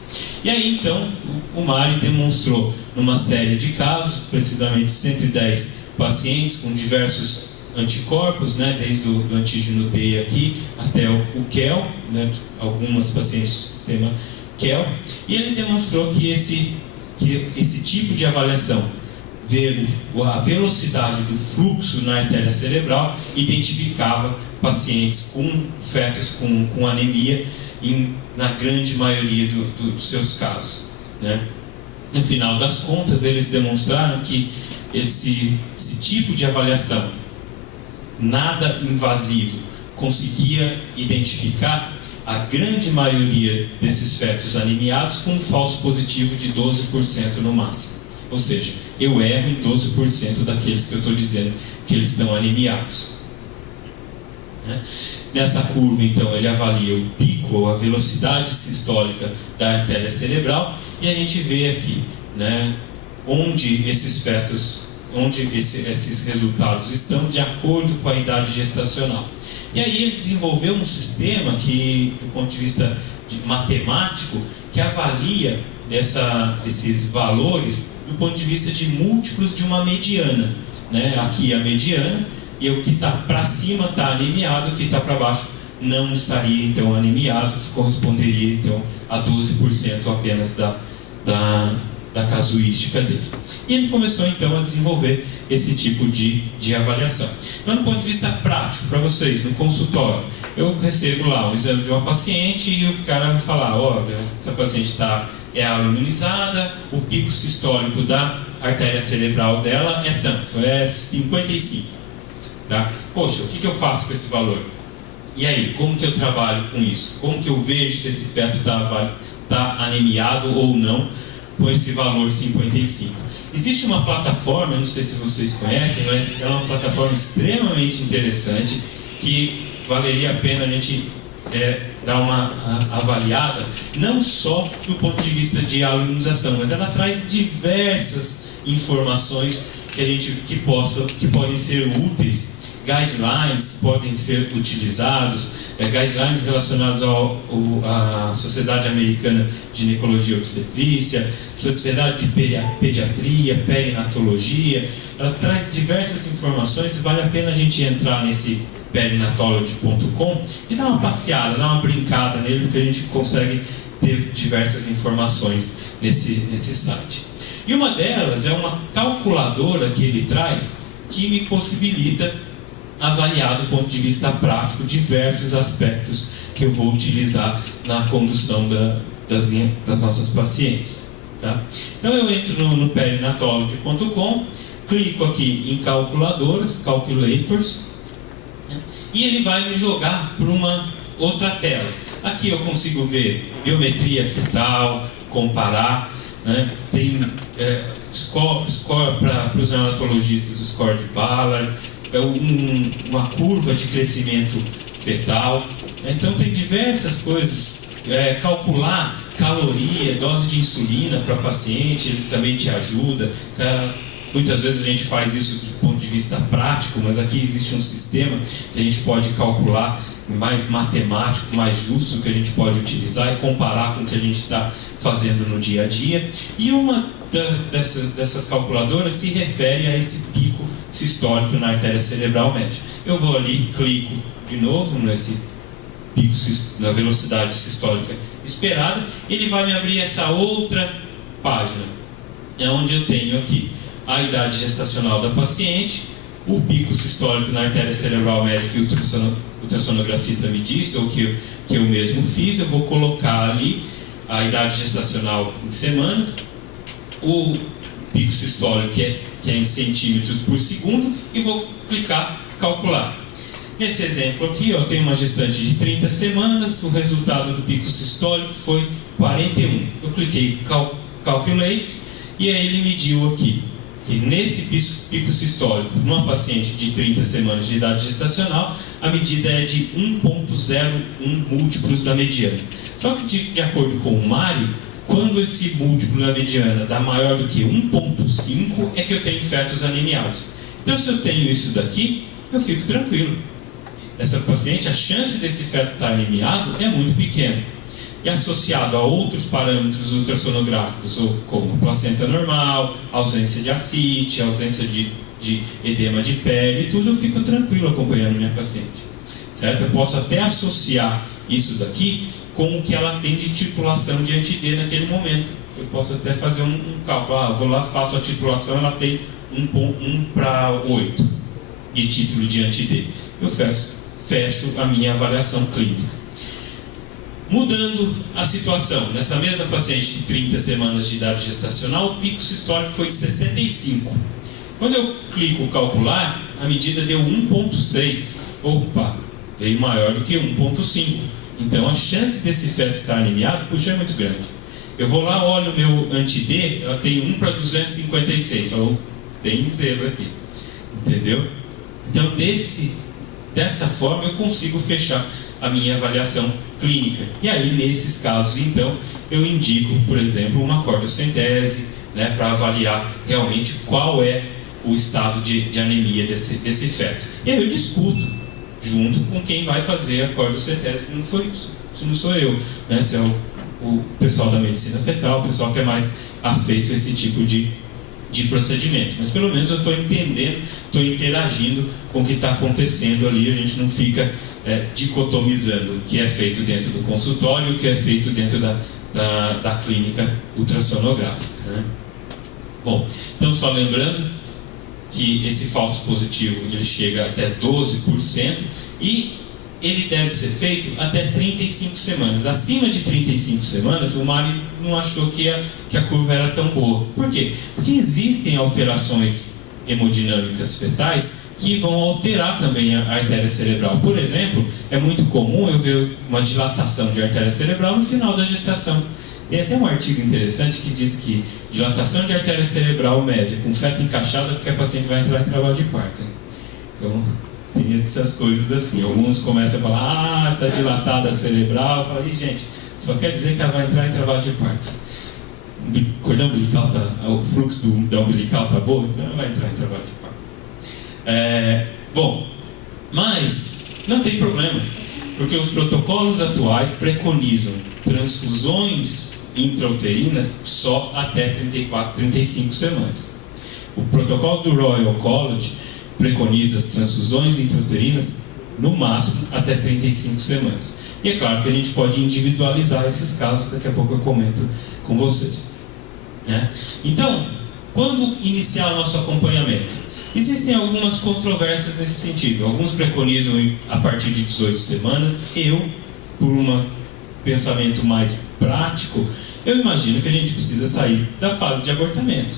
E aí então o Mari demonstrou numa série de casos, precisamente 110 pacientes com diversos anticorpos, né, desde o antígeno D aqui até o KEL, né, algumas pacientes do sistema KEL, e ele demonstrou que esse tipo de avaliação, ver a velocidade do fluxo na artéria cerebral, identificava pacientes com fetos com anemia na grande maioria dos seus casos, né? No final das contas, eles demonstraram que esse tipo de avaliação nada invasivo conseguia identificar a grande maioria desses fetos anemiados com um falso positivo de 12% no máximo. Ou seja, eu erro em 12% daqueles que eu estou dizendo que eles estão anemiados. Nessa curva, então, ele avalia o pico, ou a velocidade sistólica da artéria cerebral, e a gente vê aqui, né, onde esses fetos, esses resultados estão de acordo com a idade gestacional. E aí ele desenvolveu um sistema que, do ponto de vista matemático, que avalia esses valores do ponto de vista de múltiplos de uma mediana, né? Aqui a mediana, e o que está para cima está anemiado, o que está para baixo não estaria então anemiado, que corresponderia então a 12% apenas da casuística dele. E ele começou então a desenvolver esse tipo de avaliação. Então, do ponto de vista prático, para vocês, no consultório, eu recebo lá um exame de uma paciente e o cara vai falar: olha, essa paciente é aloimunizada, o pico sistólico da artéria cerebral dela é tanto, é 55. Tá? Poxa, o que eu faço com esse valor? E aí, como que eu trabalho com isso? Como que eu vejo se esse feto está anemiado ou não com esse valor 55? Existe uma plataforma, não sei se vocês conhecem, mas é uma plataforma extremamente interessante que valeria a pena a gente dar uma avaliada, não só do ponto de vista de aloimunização, mas ela traz diversas informações que podem ser úteis, guidelines que podem ser utilizados, guidelines relacionados à Sociedade Americana de Ginecologia e Obstetrícia, Sociedade de Pediatria, Perinatologia. Ela traz diversas informações e vale a pena a gente entrar nesse perinatology.com e dar uma passeada, dar uma brincada nele, porque a gente consegue ter diversas informações nesse site. E uma delas é uma calculadora que ele traz que me possibilita avaliar do ponto de vista prático diversos aspectos que eu vou utilizar na condução das nossas pacientes. Tá? Então eu entro no perinatology.com, clico aqui em calculadoras, calculators, né? E ele vai me jogar para uma outra tela. Aqui eu consigo ver biometria fetal, comparar, né? Tem score para os neonatologistas, o score de Ballard, uma curva de crescimento fetal. Então tem diversas coisas. Calcular caloria, dose de insulina para paciente, ele também te ajuda. Muitas vezes a gente faz isso do ponto de vista prático, mas aqui existe um sistema que a gente pode calcular mais matemático, mais justo, que a gente pode utilizar e comparar com o que a gente está fazendo no dia a dia. E uma dessas calculadoras se refere a esse pico sistólico na artéria cerebral média. Eu vou ali, clico de novo nesse pico na velocidade sistólica esperada, ele vai me abrir essa outra página, onde eu tenho aqui a idade gestacional da paciente, o pico sistólico na artéria cerebral média que o ultrassonografista me disse, ou que eu mesmo fiz. Eu vou colocar ali a idade gestacional em semanas, o pico sistólico que é em centímetros por segundo, e vou clicar calcular. Nesse exemplo aqui, eu tenho uma gestante de 30 semanas, o resultado do pico sistólico foi 41. Eu cliquei calculate e aí ele mediu aqui que nesse pico sistólico, numa paciente de 30 semanas de idade gestacional, a medida é de 1,01 múltiplos da mediana. Só que de acordo com o Mari, quando esse múltiplo da mediana dá maior do que 1,5, é que eu tenho fetos anemiados. Então, se eu tenho isso daqui, eu fico tranquilo. Essa paciente, a chance desse feto estar anemiado é muito pequena. E associado a outros parâmetros ultrassonográficos, como placenta normal, ausência de ascite, ausência de edema de pele e tudo, eu fico tranquilo acompanhando minha paciente. Certo? Eu posso até associar isso daqui com o que ela tem de titulação de anti-D naquele momento. Eu posso até fazer um cálculo. Vou lá, faço a titulação, ela tem 1/8 de título de anti-D. Eu fecho a minha avaliação clínica. Mudando a situação, nessa mesma paciente de 30 semanas de idade gestacional, o pico sistólico foi de 65. Quando eu clico calcular, a medida deu 1,6. Opa, veio maior do que 1,5. Então a chance desse feto estar anemiado, é muito grande. Eu vou lá, olho o meu anti-D, ela tem 1:256. Então, tem zebra aqui. Entendeu? Então, dessa forma, eu consigo fechar a minha avaliação clínica. E aí, nesses casos, então, eu indico, por exemplo, uma cordocentese, né, para avaliar realmente qual é o estado de anemia desse feto. E aí eu discuto junto com quem vai fazer a cordocentese, se não sou eu, né, se é o pessoal da medicina fetal, o pessoal que é mais afeito a esse tipo de procedimento. Mas pelo menos eu estou entendendo, estou interagindo com o que está acontecendo ali, a gente não fica dicotomizando o que é feito dentro do consultório e o que é feito dentro da clínica ultrassonográfica, né? Bom, então só lembrando que esse falso positivo ele chega até 12% e ele deve ser feito até 35 semanas. Acima de 35 semanas, o Mário não achou que a curva era tão boa. Por quê? Porque existem alterações hemodinâmicas fetais que vão alterar também a artéria cerebral. Por exemplo, é muito comum eu ver uma dilatação de artéria cerebral no final da gestação. Tem até um artigo interessante que diz que dilatação de artéria cerebral média com feto encaixado é porque a paciente vai entrar em trabalho de parto. Então, tem essas coisas assim. Alguns começam a falar, está dilatada a cerebral. Fala, gente, só quer dizer que ela vai entrar em trabalho de parto. O cordão umbilical o fluxo da umbilical está bom, então ela vai entrar em trabalho de parto. Bom, mas não tem problema, porque os protocolos atuais preconizam transfusões intrauterinas só até 35 semanas. O protocolo do Royal College preconiza as transfusões intrauterinas no máximo até 35 semanas. E é claro que a gente pode individualizar esses casos, daqui a pouco eu comento com vocês, né? Então, quando iniciar o nosso acompanhamento? Existem algumas controvérsias nesse sentido. Alguns preconizam a partir de 18 semanas. Eu, por um pensamento mais prático, eu imagino que a gente precisa sair da fase de abortamento.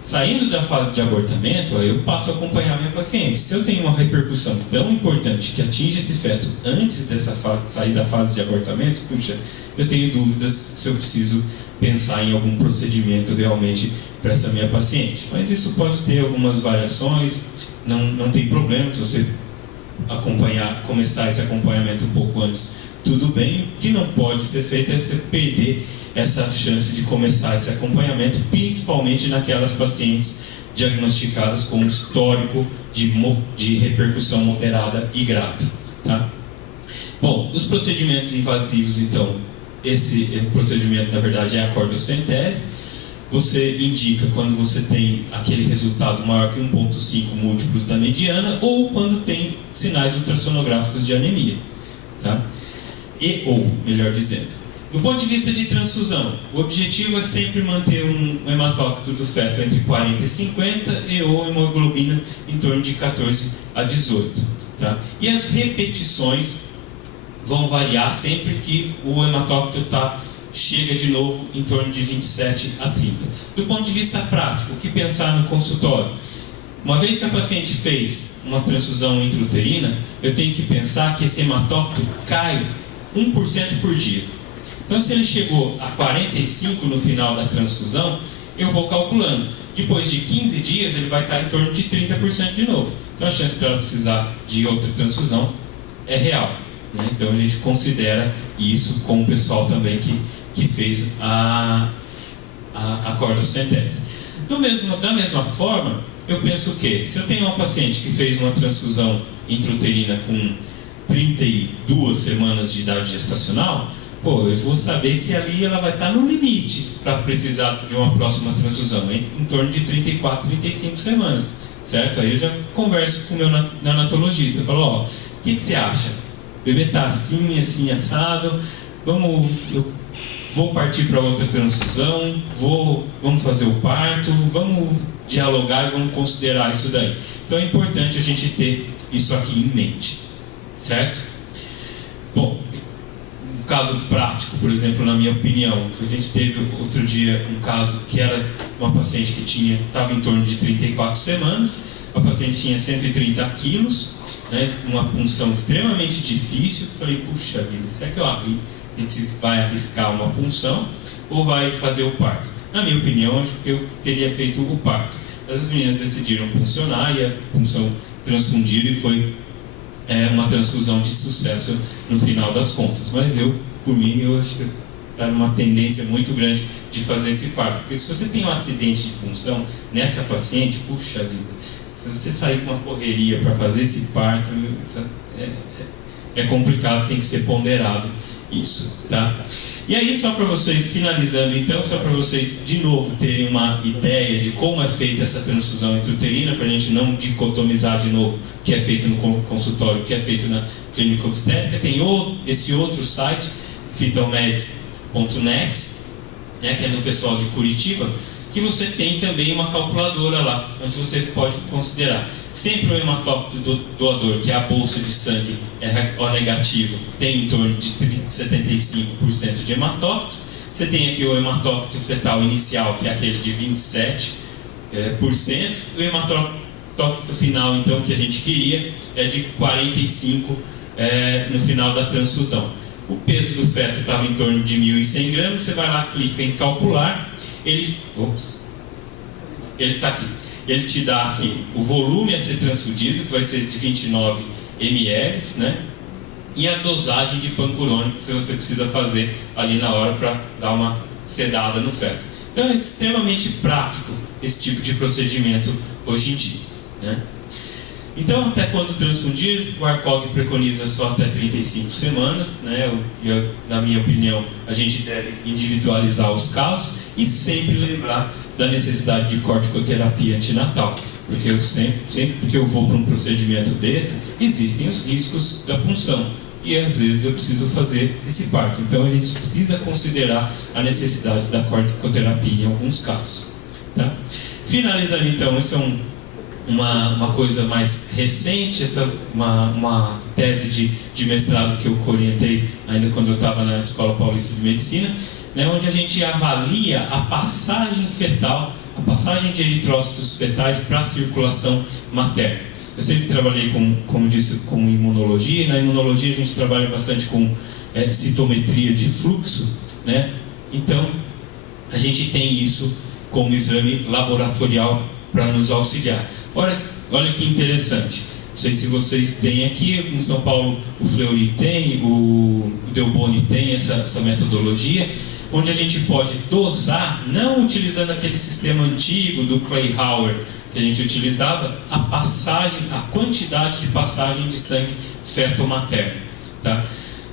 Saindo da fase de abortamento, aí eu passo a acompanhar minha paciente. Se eu tenho uma repercussão tão importante que atinge esse feto antes dessa sair da fase de abortamento, puxa, eu tenho dúvidas se eu preciso pensar em algum procedimento realmente para essa minha paciente. Mas isso pode ter algumas variações, não tem problema se você começar esse acompanhamento um pouco antes, tudo bem. O que não pode ser feito é você perder essa chance de começar esse acompanhamento, principalmente naquelas pacientes diagnosticadas com histórico de repercussão moderada e grave, tá? Bom, os procedimentos invasivos, então, esse procedimento na verdade é a cordocentese. Você indica quando você tem aquele resultado maior que 1,5 múltiplos da mediana ou quando tem sinais ultrassonográficos de anemia, tá? Melhor dizendo, do ponto de vista de transfusão, o objetivo é sempre manter um hematócrito do feto entre 40 e 50 e ou hemoglobina em torno de 14 a 18, tá? E as repetições vão variar sempre que o hematócrito chega de novo em torno de 27 a 30. Do ponto de vista prático, o que pensar no consultório? Uma vez que a paciente fez uma transfusão intrauterina, eu tenho que pensar que esse hematócrito cai 1% por dia. Então, se ele chegou a 45 no final da transfusão, eu vou calculando. Depois de 15 dias, ele vai estar em torno de 30% de novo. Então, a chance de ela precisar de outra transfusão é real, né? Então, a gente considera isso com o pessoal também que fez a cordocentese. Da mesma forma, eu penso que, se eu tenho uma paciente que fez uma transfusão intrauterina com 32 semanas de idade gestacional, eu vou saber que ali ela vai estar no limite para precisar de uma próxima transfusão, em torno de 34, 35 semanas, certo? Aí eu já converso com o meu neonatologista, falo, o que você acha? O bebê está assim, assim, assado, eu vou partir para outra transfusão, vamos fazer o parto, vamos dialogar e vamos considerar isso daí. Então é importante a gente ter isso aqui em mente, certo? Bom, um caso prático, por exemplo, na minha opinião, que a gente teve outro dia um caso que era uma paciente que estava em torno de 34 semanas, a paciente tinha 130 quilos, né, uma punção extremamente difícil. Falei, puxa vida, será que a gente vai arriscar uma punção? ou vai fazer o parto. Na minha opinião, acho que eu teria feito o parto. As meninas decidiram puncionar e a punção transfundiram e foi uma transfusão de sucesso no final das contas. Mas por mim, eu acho que está numa tendência muito grande de fazer esse parto. Porque se você tem um acidente de punção nessa paciente, puxa vida, você sair com uma correria para fazer esse parto, é complicado, tem que ser ponderado isso, tá? E aí, só para vocês, finalizando então, só para vocês de novo terem uma ideia de como é feita essa transfusão intrauterina, para a gente não dicotomizar de novo o que é feito no consultório, o que é feito na clínica obstétrica, tem esse outro site, fetalmed.net, né, que é do pessoal de Curitiba, que você tem também uma calculadora lá, onde você pode considerar. Sempre o hematócrito do doador, que é a bolsa de sangue O negativo, tem em torno de 75% de hematócrito. Você tem aqui o hematócrito fetal inicial, que é aquele de 27%. O hematócrito final, então, que a gente queria, é de 45% no final da transfusão. O peso do feto estava em torno de 1.100 gramas. Você vai lá, clica em calcular. Ele está aqui. Ele te dá aqui o volume a ser transfundido, que vai ser de 29 ml, né? E a dosagem de pancurônico que você precisa fazer ali na hora para dar uma sedada no feto. Então é extremamente prático esse tipo de procedimento hoje em dia, né? Então, até quando transfundir, o ARCOG preconiza só até 35 semanas, né? Na minha opinião, a gente deve individualizar os casos e sempre lembrar da necessidade de corticoterapia antinatal, porque sempre que eu vou para um procedimento desse, existem os riscos da punção e às vezes eu preciso fazer esse parto. Então a gente precisa considerar a necessidade da corticoterapia em alguns casos, tá? Finalizando então, essa é uma coisa mais recente, uma tese de mestrado que eu orientei ainda quando eu estava na Escola Paulista de Medicina, né, onde a gente avalia a passagem fetal, a passagem de eritrócitos fetais para a circulação materna. Eu sempre trabalhei como disse, com imunologia, e na imunologia a gente trabalha bastante com citometria de fluxo, né? Então a gente tem isso como exame laboratorial para nos auxiliar. Olha que interessante. Não sei se vocês têm aqui, em São Paulo o Fleury tem, o Delboni tem essa metodologia, onde a gente pode dosar, não utilizando aquele sistema antigo do Clay-Hauer que a gente utilizava, a quantidade de passagem de sangue feto-materno, tá?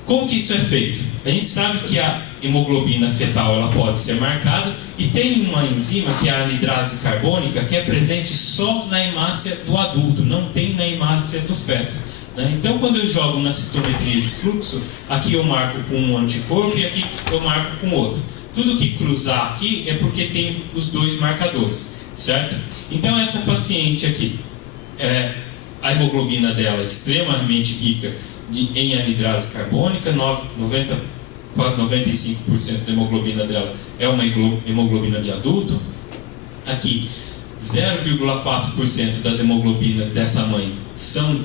Como que isso é feito? A gente sabe que a hemoglobina fetal ela pode ser marcada e tem uma enzima que é a anidrase carbônica que é presente só na hemácia do adulto, não tem na hemácia do feto, né? Então quando eu jogo na citometria de fluxo, aqui eu marco com um anticorpo e aqui eu marco com outro. Tudo que cruzar aqui é porque tem os dois marcadores, certo? Então essa paciente aqui, a hemoglobina dela é extremamente rica em anidrase carbônica, quase 95% da hemoglobina dela é uma hemoglobina de adulto. Aqui 0,4% das hemoglobinas dessa mãe são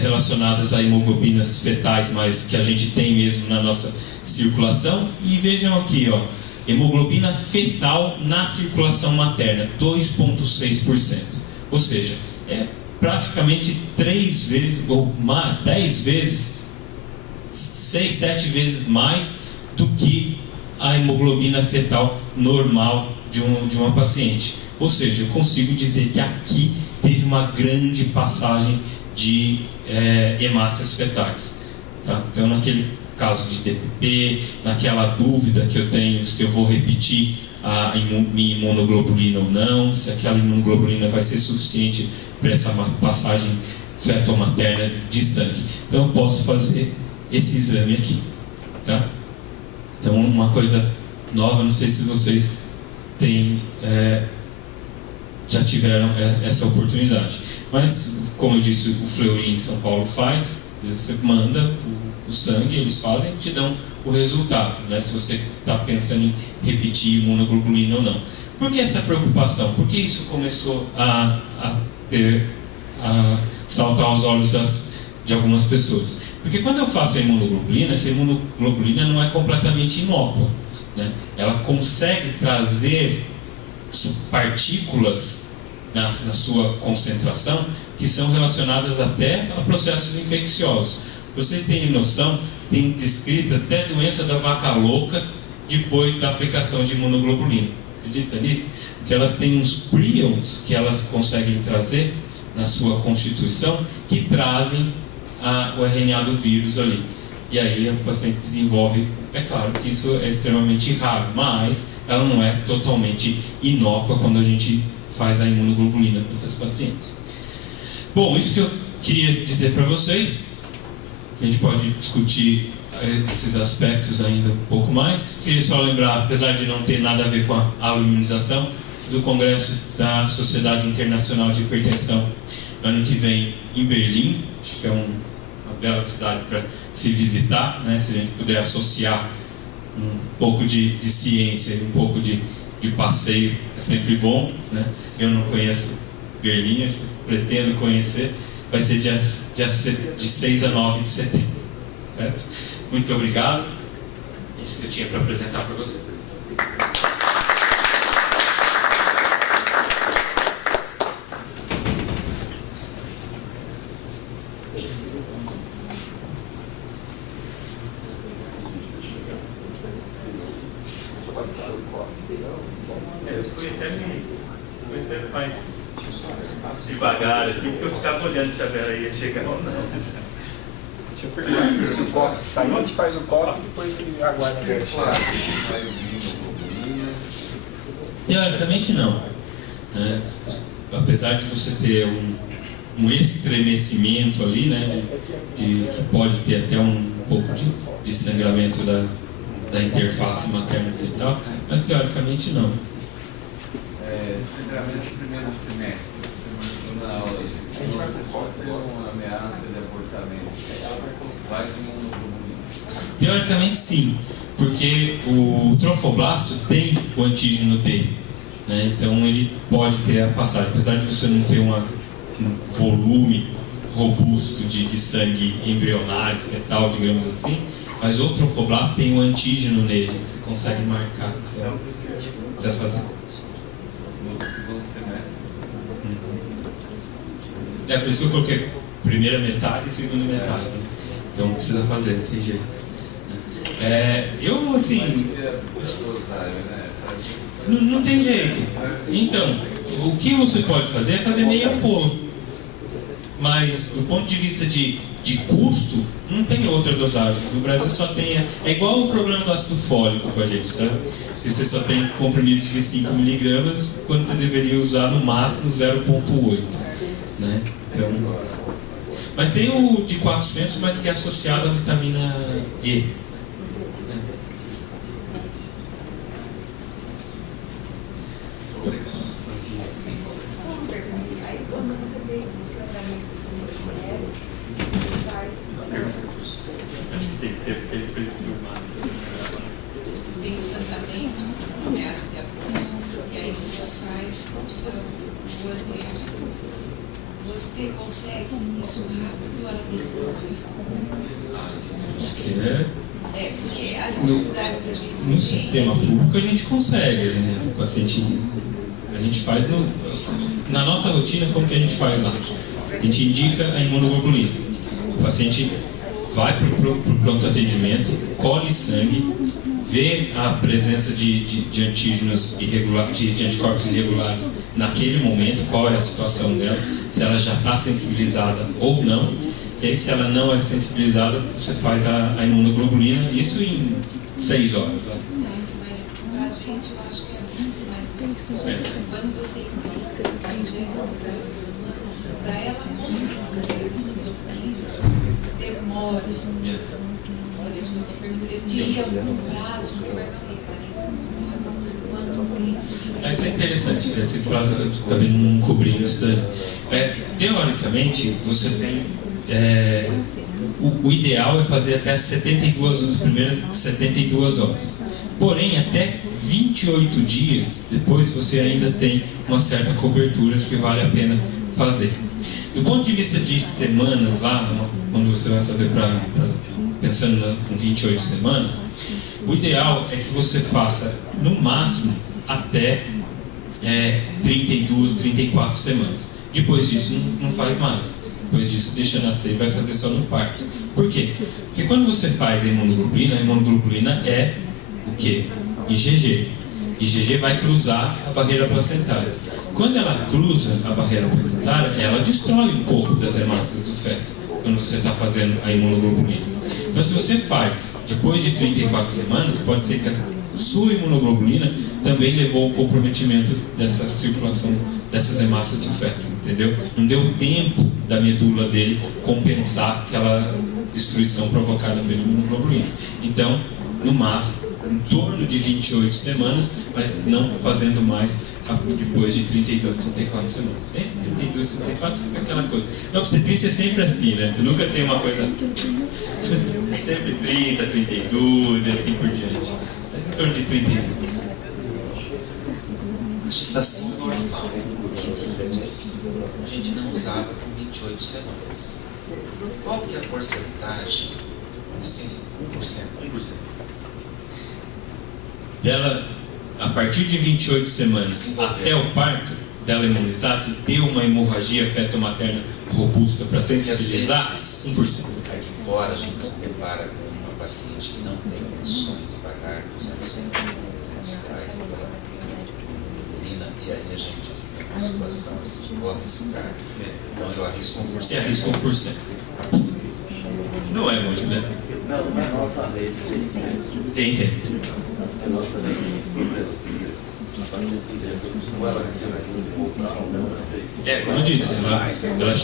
relacionadas a hemoglobinas fetais, mas que a gente tem mesmo na nossa circulação. E vejam aqui, ó, hemoglobina fetal na circulação materna, 2,6%. Ou seja, é praticamente 3 vezes, ou mais, 10 vezes, 6, 7 vezes mais do que a hemoglobina fetal normal de uma paciente. Ou seja, eu consigo dizer que aqui teve uma grande passagem de hemácias fetais, tá? Então, naquele caso de DPP, naquela dúvida que eu tenho se eu vou repetir a minha imunoglobulina ou não, se aquela imunoglobulina vai ser suficiente para essa passagem feto-materna de sangue, então eu posso fazer esse exame aqui, tá? Então, uma coisa nova, não sei se vocês têm, já tiveram essa oportunidade, mas como eu disse, o Fleury em São Paulo faz, você manda o sangue, eles fazem, te dão o resultado, né? Se você está pensando em repetir imunoglobulina ou não. Por que essa preocupação? Por que isso começou a saltar aos olhos de algumas pessoas? Porque quando eu faço a imunoglobulina, essa imunoglobulina não é completamente inócua, né? Ela consegue trazer partículas na sua concentração que são relacionadas até a processos infecciosos. Vocês têm noção, tem descrito até doença da vaca louca depois da aplicação de imunoglobulina. Acredita nisso? Porque elas têm uns prions que elas conseguem trazer na sua constituição que trazem o RNA do vírus ali. E aí o paciente desenvolve, é claro que isso é extremamente raro, mas ela não é totalmente inócua quando a gente faz a imunoglobulina para esses pacientes. Bom, isso que eu queria dizer para vocês. A gente pode discutir esses aspectos ainda um pouco mais. Queria só lembrar, apesar de não ter nada a ver com a autoimunização, do Congresso da Sociedade Internacional de Hipertensão, ano que vem em Berlim. Acho que é uma bela cidade para se visitar, né? Se a gente puder associar um pouco de ciência e um pouco de passeio, é sempre bom, né? Eu não conheço Berlim, pretendo conhecer. Vai ser de 6 a 9 de setembro. Certo? Muito obrigado. Isso que eu tinha para apresentar para vocês. Eu fui até mais devagar, assim, porque eu ficava olhando se a Vera ia chegar ou não. Deixa eu perguntar se o coffee sair, a gente faz o coffee e depois ele aguarda a Vera chegar. Teoricamente não. Apesar de você ter um estremecimento ali, né, que pode ter até um pouco de sangramento da interface materno-fetal, mas teoricamente não. Sangramento no primeiro trimestre, você mostrou na aula aí. A gente vai ter uma ameaça de abortamento. Vai de imunoglobulina? Teoricamente sim, porque o trofoblasto tem o antígeno D, né? Então ele pode ter a passagem, apesar de você não ter um volume robusto de sangue embrionário, fetal, digamos assim, mas o trofoblasto tem o antígeno nele, você consegue marcar. Então, você vai fazer. No segundo trimestre. É por isso que eu coloquei primeira metade e segunda metade, né? Então precisa fazer, não tem jeito. Eu assim. Não tem jeito. Então, o que você pode fazer é fazer meia polo. Mas do ponto de vista de custo, não tem outra dosagem. No Brasil só tem. É igual o problema do ácido fólico com a gente, sabe? Que você só tem comprimidos de 5 miligramas, quando você deveria usar no máximo 0,8. Né? Então, mas tem o de 400, mas que é associado à vitamina E. Tem que ser porque ele foi filmado. Tem o sangramento, ameaça de aborto, e aí você faz o antibiótico. Você consegue isso rápido ou ela tem porque a dificuldade da gente. No sistema público a gente consegue, né? O paciente. A gente faz na nossa rotina, como que a gente faz lá? A gente indica a imunoglobulina. O paciente vai para o pronto atendimento, colhe sangue, vê a presença de antígenos irregulares, de anticorpos irregulares naquele momento, qual é a situação dela, se ela já está sensibilizada ou não. E aí, se ela não é sensibilizada, você faz a imunoglobulina, isso em 6 horas. Né? Mas para a gente, eu acho que é muito mais difícil. Quando você indica a ingesta de semana, para ela conseguir a imunoglobulina, demora. Por isso eu diria algum prazo, pode ser 48 horas, quanto tempo. Isso é interessante, esse prazo eu acabei não cobrindo isso daí. Teoricamente, você tem. O ideal é fazer até 72 horas, as primeiras 72 horas. Porém, até 28 dias depois você ainda tem uma certa cobertura, acho que vale a pena fazer. Do ponto de vista de semanas lá, quando você vai fazer pensando em 28 semanas, o ideal é que você faça no máximo até 32, 34 semanas. Depois disso não faz mais. Depois disso deixa nascer e vai fazer só no parto. Por quê? Porque quando você faz a imunoglobulina é o quê? IgG. IgG vai cruzar a barreira placentária. Quando ela cruza a barreira placentária, ela destrói um pouco das hemácias do feto, quando você está fazendo a imunoglobulina. Então, se você faz depois de 34 semanas, pode ser que a sua imunoglobulina também levou ao comprometimento dessa circulação dessas hemácias do feto, entendeu? Não deu tempo da medula dele compensar aquela destruição provocada pela imunoglobulina. Então, no máximo, em torno de 28 semanas, mas não fazendo mais depois de 32, 34 semanas. Entre 32 e 34 fica aquela coisa. Na obstetrícia é sempre assim, né? Você nunca tem uma coisa... sempre 30, 32 e assim por diante. Mas em torno de 32. A gestação normal, que antes a gente não usava com 28 semanas. Qual que é a porcentagem de 1%? Dela, a partir de 28 semanas até o parto, dela imunizar, que deu uma hemorragia feto-materna robusta para sensibilizar, 1%. Aqui fora a gente se depara com uma paciente que não tem condições de pagar R$250 pela imunoglobulina, e aí a gente tem uma situação assim, vou arriscar. Então eu arrisco 1%. Você arrisca 1%. Não é muito, né? Não, na nossa lei Tem. a nossa lei Como eu disse, ela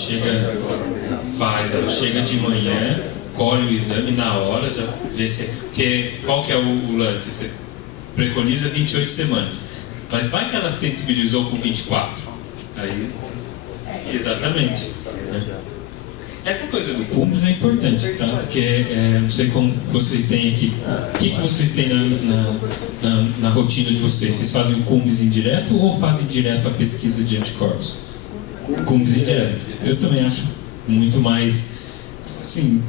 chega de manhã, colhe o exame na hora, já vê se. Porque qual que é o lance? Você preconiza 28 semanas. Mas vai que ela sensibilizou com 24. Aí. Exatamente. Né? Essa coisa do CUMBS é importante, tá? Porque não sei como vocês têm aqui. O que vocês têm na rotina de vocês? Vocês fazem o CUMBS indireto ou fazem direto a pesquisa de anticorpos? CUMBS indireto. Eu também acho muito mais, assim,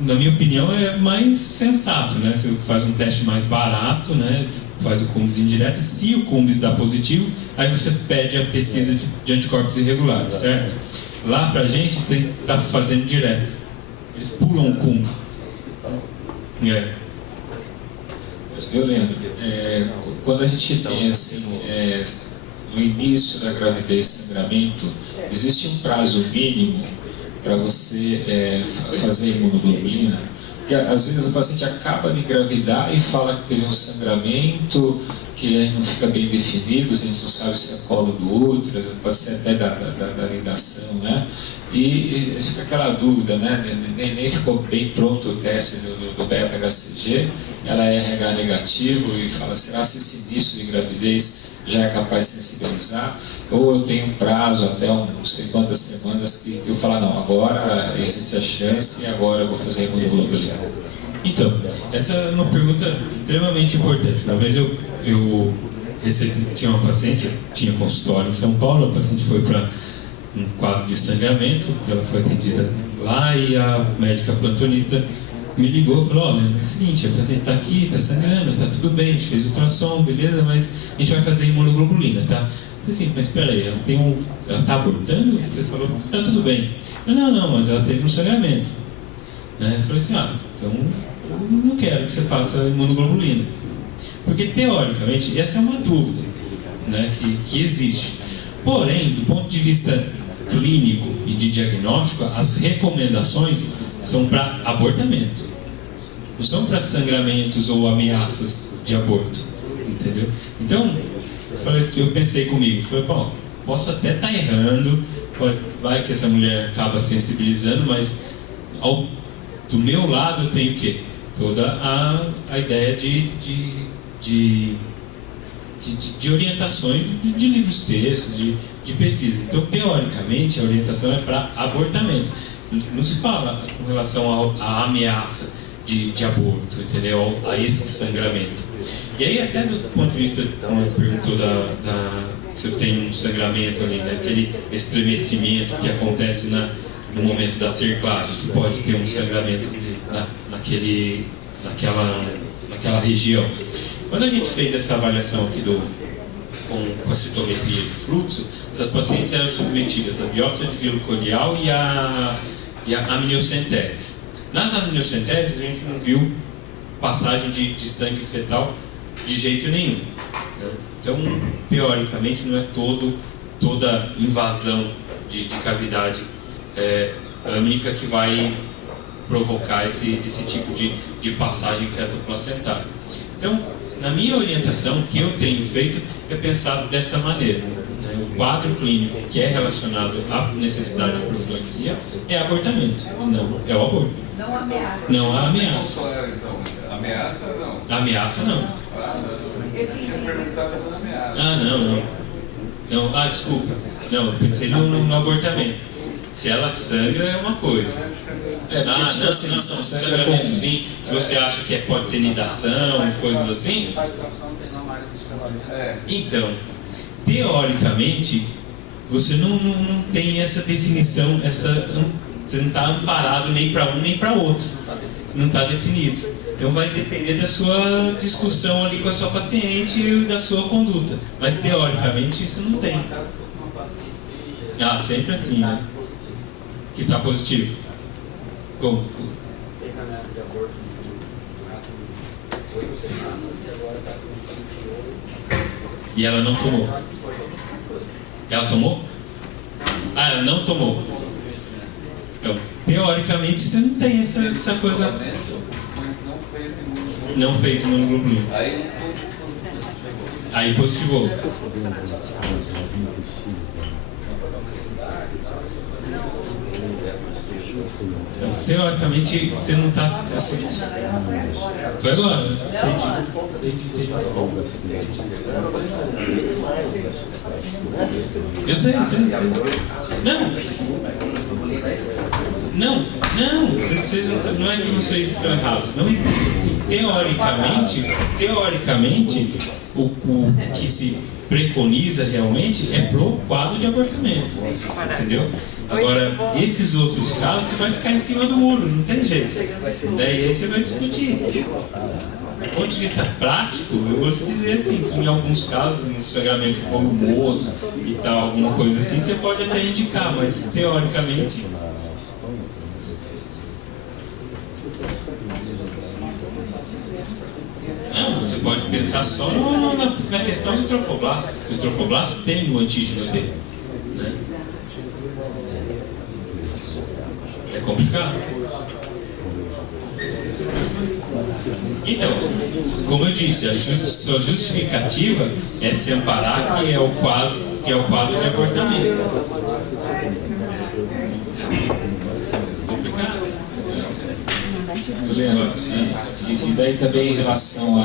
na minha opinião, é mais sensato, né? Você faz um teste mais barato, né? Faz o CUMBS indireto. Se o CUMBS dá positivo, aí você pede a pesquisa de anticorpos irregulares, certo? Lá pra gente tá fazendo direto. Eles pulam o CUMBS. Eu lembro, quando a gente tem assim, no início da gravidez sangramento, existe um prazo mínimo para você fazer imunoglobulina, porque às vezes o paciente acaba de engravidar e fala que teve um sangramento que aí não fica bem definido, a gente não sabe se é colo do útero, pode ser até da nidação, né? E fica aquela dúvida, né? Nem ficou bem pronto o teste do beta-HCG, ela é RH negativo e fala, será se esse início de gravidez já é capaz de sensibilizar? Ou eu tenho um prazo até não sei quantas semanas que eu falo, não, agora existe a chance e agora eu vou fazer imunoglobulina. Então, essa é uma pergunta extremamente importante. Uma vez eu tinha uma paciente, tinha consultório em São Paulo, a paciente foi para um quadro de sangramento, ela foi atendida lá e a médica plantonista me ligou e falou, Leandro, é o seguinte, a paciente está aqui, está sangrando, está tudo bem, a gente fez ultrassom, beleza, mas a gente vai fazer imunoglobulina, tá? Eu falei assim, mas espera aí, ela está abortando? Você falou, está tudo bem. Eu, não, mas ela teve um sangramento. Né? Eu falei assim, então eu não quero que você faça imunoglobulina. Porque, teoricamente, essa é uma dúvida, né, que existe. Porém, do ponto de vista clínico e de diagnóstico, as recomendações são para abortamento. Não são para sangramentos ou ameaças de aborto. Entendeu? Então, eu pensei comigo, bom, posso até estar errando, vai que essa mulher acaba sensibilizando, mas do meu lado eu tenho o quê? Toda a ideia de orientações de livros textos, de pesquisa. Então, teoricamente, a orientação é para abortamento. Não se fala com relação à ameaça de aborto, entendeu? A esse sangramento. E aí, até do ponto de vista, como perguntou se eu tenho um sangramento ali, né? Aquele estremecimento que acontece no momento da cerclagem, que pode ter um sangramento naquela região. Quando a gente fez essa avaliação aqui com a citometria de fluxo, essas pacientes eram submetidas à biópsia de vilo cordial e a amniocentese. Nas amniocenteses a gente não viu passagem de sangue fetal de jeito nenhum, né? Então, teoricamente, não é toda invasão de cavidade âmnica que vai provocar esse tipo de passagem fetoplacentária. Então, na minha orientação, o que eu tenho feito é pensar dessa maneira, né? O quadro clínico que é relacionado à necessidade de profilaxia é abortamento, não é o aborto. Não ameaça. Não há ameaça. Então, ameaça não. Ameaça não. Eu tinha perguntado pela ameaça. Não, desculpa. Não, eu pensei no abortamento. Se ela sangra é uma coisa. Não, sangramentozinho que você acha que pode ser nidação, coisas assim. Então, teoricamente, você não tem essa definição, você não está amparado nem para um nem para outro. Não está definido. Então vai depender da sua discussão ali com a sua paciente e da sua conduta. Mas teoricamente isso não tem. Sempre assim, né? Que está positivo. Como? Teve ameaça de aborto durante 8 semanas e agora está com 28. E ela não tomou? Ela tomou? Ela não tomou. Então, teoricamente você não tem essa coisa. Não fez imunoglobulina. Aí positivou. Então, teoricamente você não está assim. Foi agora. Entendi. Eu sei. Não, não é que vocês estão errados. Não existe. Teoricamente, o que se preconiza realmente é pro quadro de abortamento. Entendeu? Agora, esses outros casos, você vai ficar em cima do muro, não tem jeito. Daí aí você vai discutir. Do ponto de vista prático, eu vou te dizer assim, que em alguns casos, um sangramento volumoso e tal, alguma coisa assim, você pode até indicar, mas teoricamente... Não, você pode pensar só na questão do trofoblasto. O trofoblasto tem o antígeno dele, né? É complicado. Então, como eu disse, a sua justificativa é se amparar que é o quadro de abortamento. É complicado. Leandro, e daí também em relação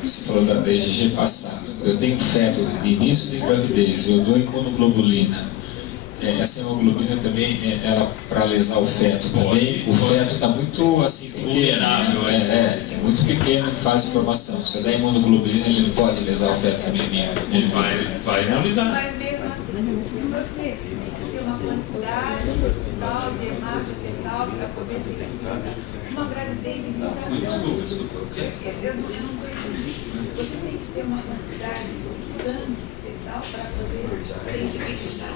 você falou da IgG passada, eu tenho feto de início de gravidez, eu dou imunoglobulina. Essa hemoglobina também, ela para lesar o feto também, o feto está muito assim, vulnerável, é muito pequeno em fase de formação. Se eu der imunoglobulina, ele não pode lesar o feto também. Ele vai imunizar. Mas mesmo assim, se você tem uma quantidade tal de hemácia fetal para poder ser uma gravidez inicial. Desculpa. O quê? Eu não conheço. Você tem que ter uma quantidade de sangue fetal para poder sensibilizar.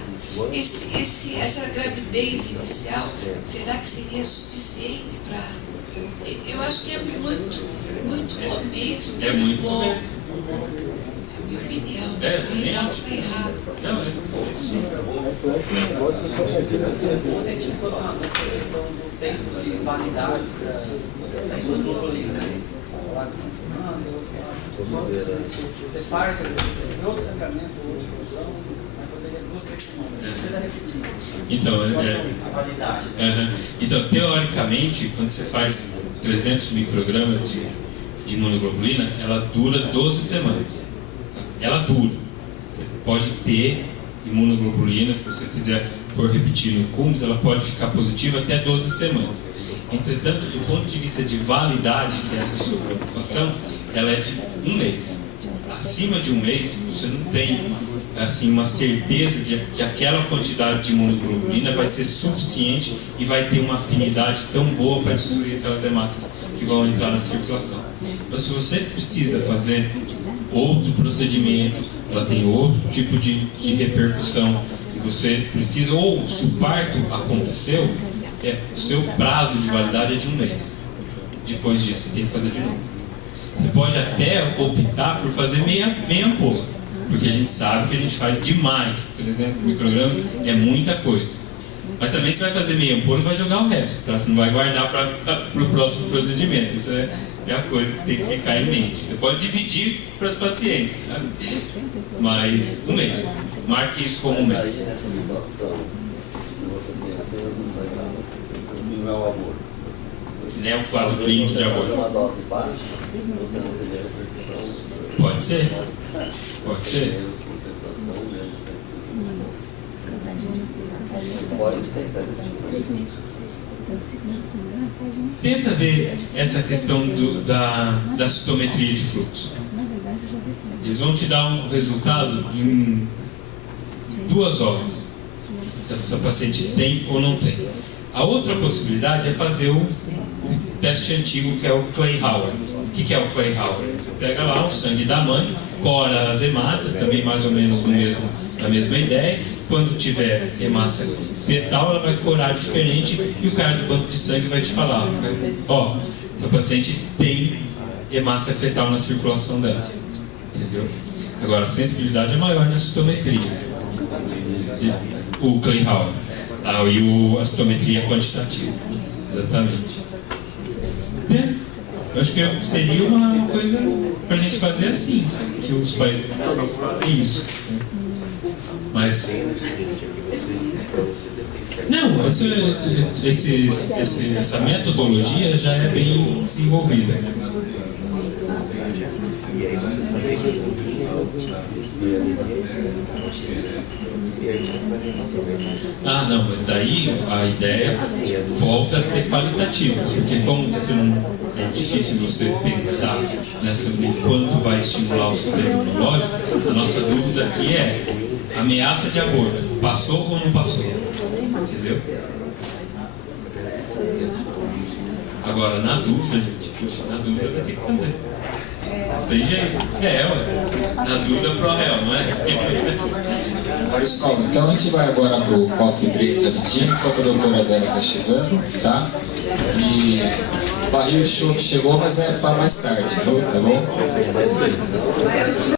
Essa gravidez inicial, será que seria suficiente para... Eu acho que é muito começo. É muito começo. É a minha opinião. Também Não acho. está errado. Não, é isso. Texto de validade da imunoglobulina. Você faz outro sangramento, outra produção, mas poderia 2, 3 semanas. Precisa repetir. Então, a validade. Então, teoricamente, quando você faz 300 microgramas de imunoglobulina, ela dura 12 semanas. Ela dura. Você pode ter imunoglobulina, se você for repetir no CUMS, ela pode ficar positiva até 12 semanas. Entretanto, do ponto de vista de validade, que é essa sua preocupação, ela é de 1 mês. Acima de 1 mês, você não tem assim, uma certeza de que aquela quantidade de imunoglobulina vai ser suficiente e vai ter uma afinidade tão boa para destruir aquelas hemácias que vão entrar na circulação. Então, se você precisa fazer outro procedimento, ela tem outro tipo de repercussão, e você precisa, ou se o parto aconteceu, o seu prazo de validade é de 1 mês. Depois disso, você tem que fazer de novo. Você pode até optar por fazer meia ampola, porque a gente sabe que a gente faz demais. 300 microgramas é muita coisa. Mas também você vai fazer meia ampola e vai jogar o resto, tá? Você não vai guardar para o próximo procedimento. Isso é a coisa que tem que ficar em mente. Você pode dividir para os pacientes, sabe? Mas 1 mês. Marque isso como 1 mês. Que nem é o quadro clínico de aborto. Pode ser. Pode ser. Tenta ver essa questão da citometria de fluxo. Eles vão te dar um resultado em 2 horas. Se a paciente tem ou não tem. A outra possibilidade é fazer o teste antigo, que é o Clay-Howard. O que é o Clay-Howard? Você pega lá o sangue da mãe, cora as hemácias, também mais ou menos na mesma ideia. Quando tiver hemácia fetal, ela vai corar diferente e o cara do banco de sangue vai te falar: ó, essa paciente tem hemácia fetal na circulação dela. Entendeu? Agora, a sensibilidade é maior na citometria. O Clay-Howard. E a citometria quantitativa. Exatamente. Eu acho que seria uma coisa para a gente fazer assim, que os países fazem isso. Mas não, essa metodologia já é bem desenvolvida. Ah, não, mas daí a ideia volta a ser qualitativa, porque como você não, é difícil você pensar sobre quanto vai estimular o sistema imunológico, a nossa dúvida aqui é: ameaça de aborto, passou ou não passou? Entendeu? Agora, na dúvida, gente, puxa, na dúvida vai ter que fazer. Não tem jeito. Na dúvida pro réu, não é? Pessoal, então a gente vai agora pro coffee break rapidinho, enquanto a doutora dela está chegando, tá? E o barril de chope chegou, mas é para mais tarde, viu? Tá bom?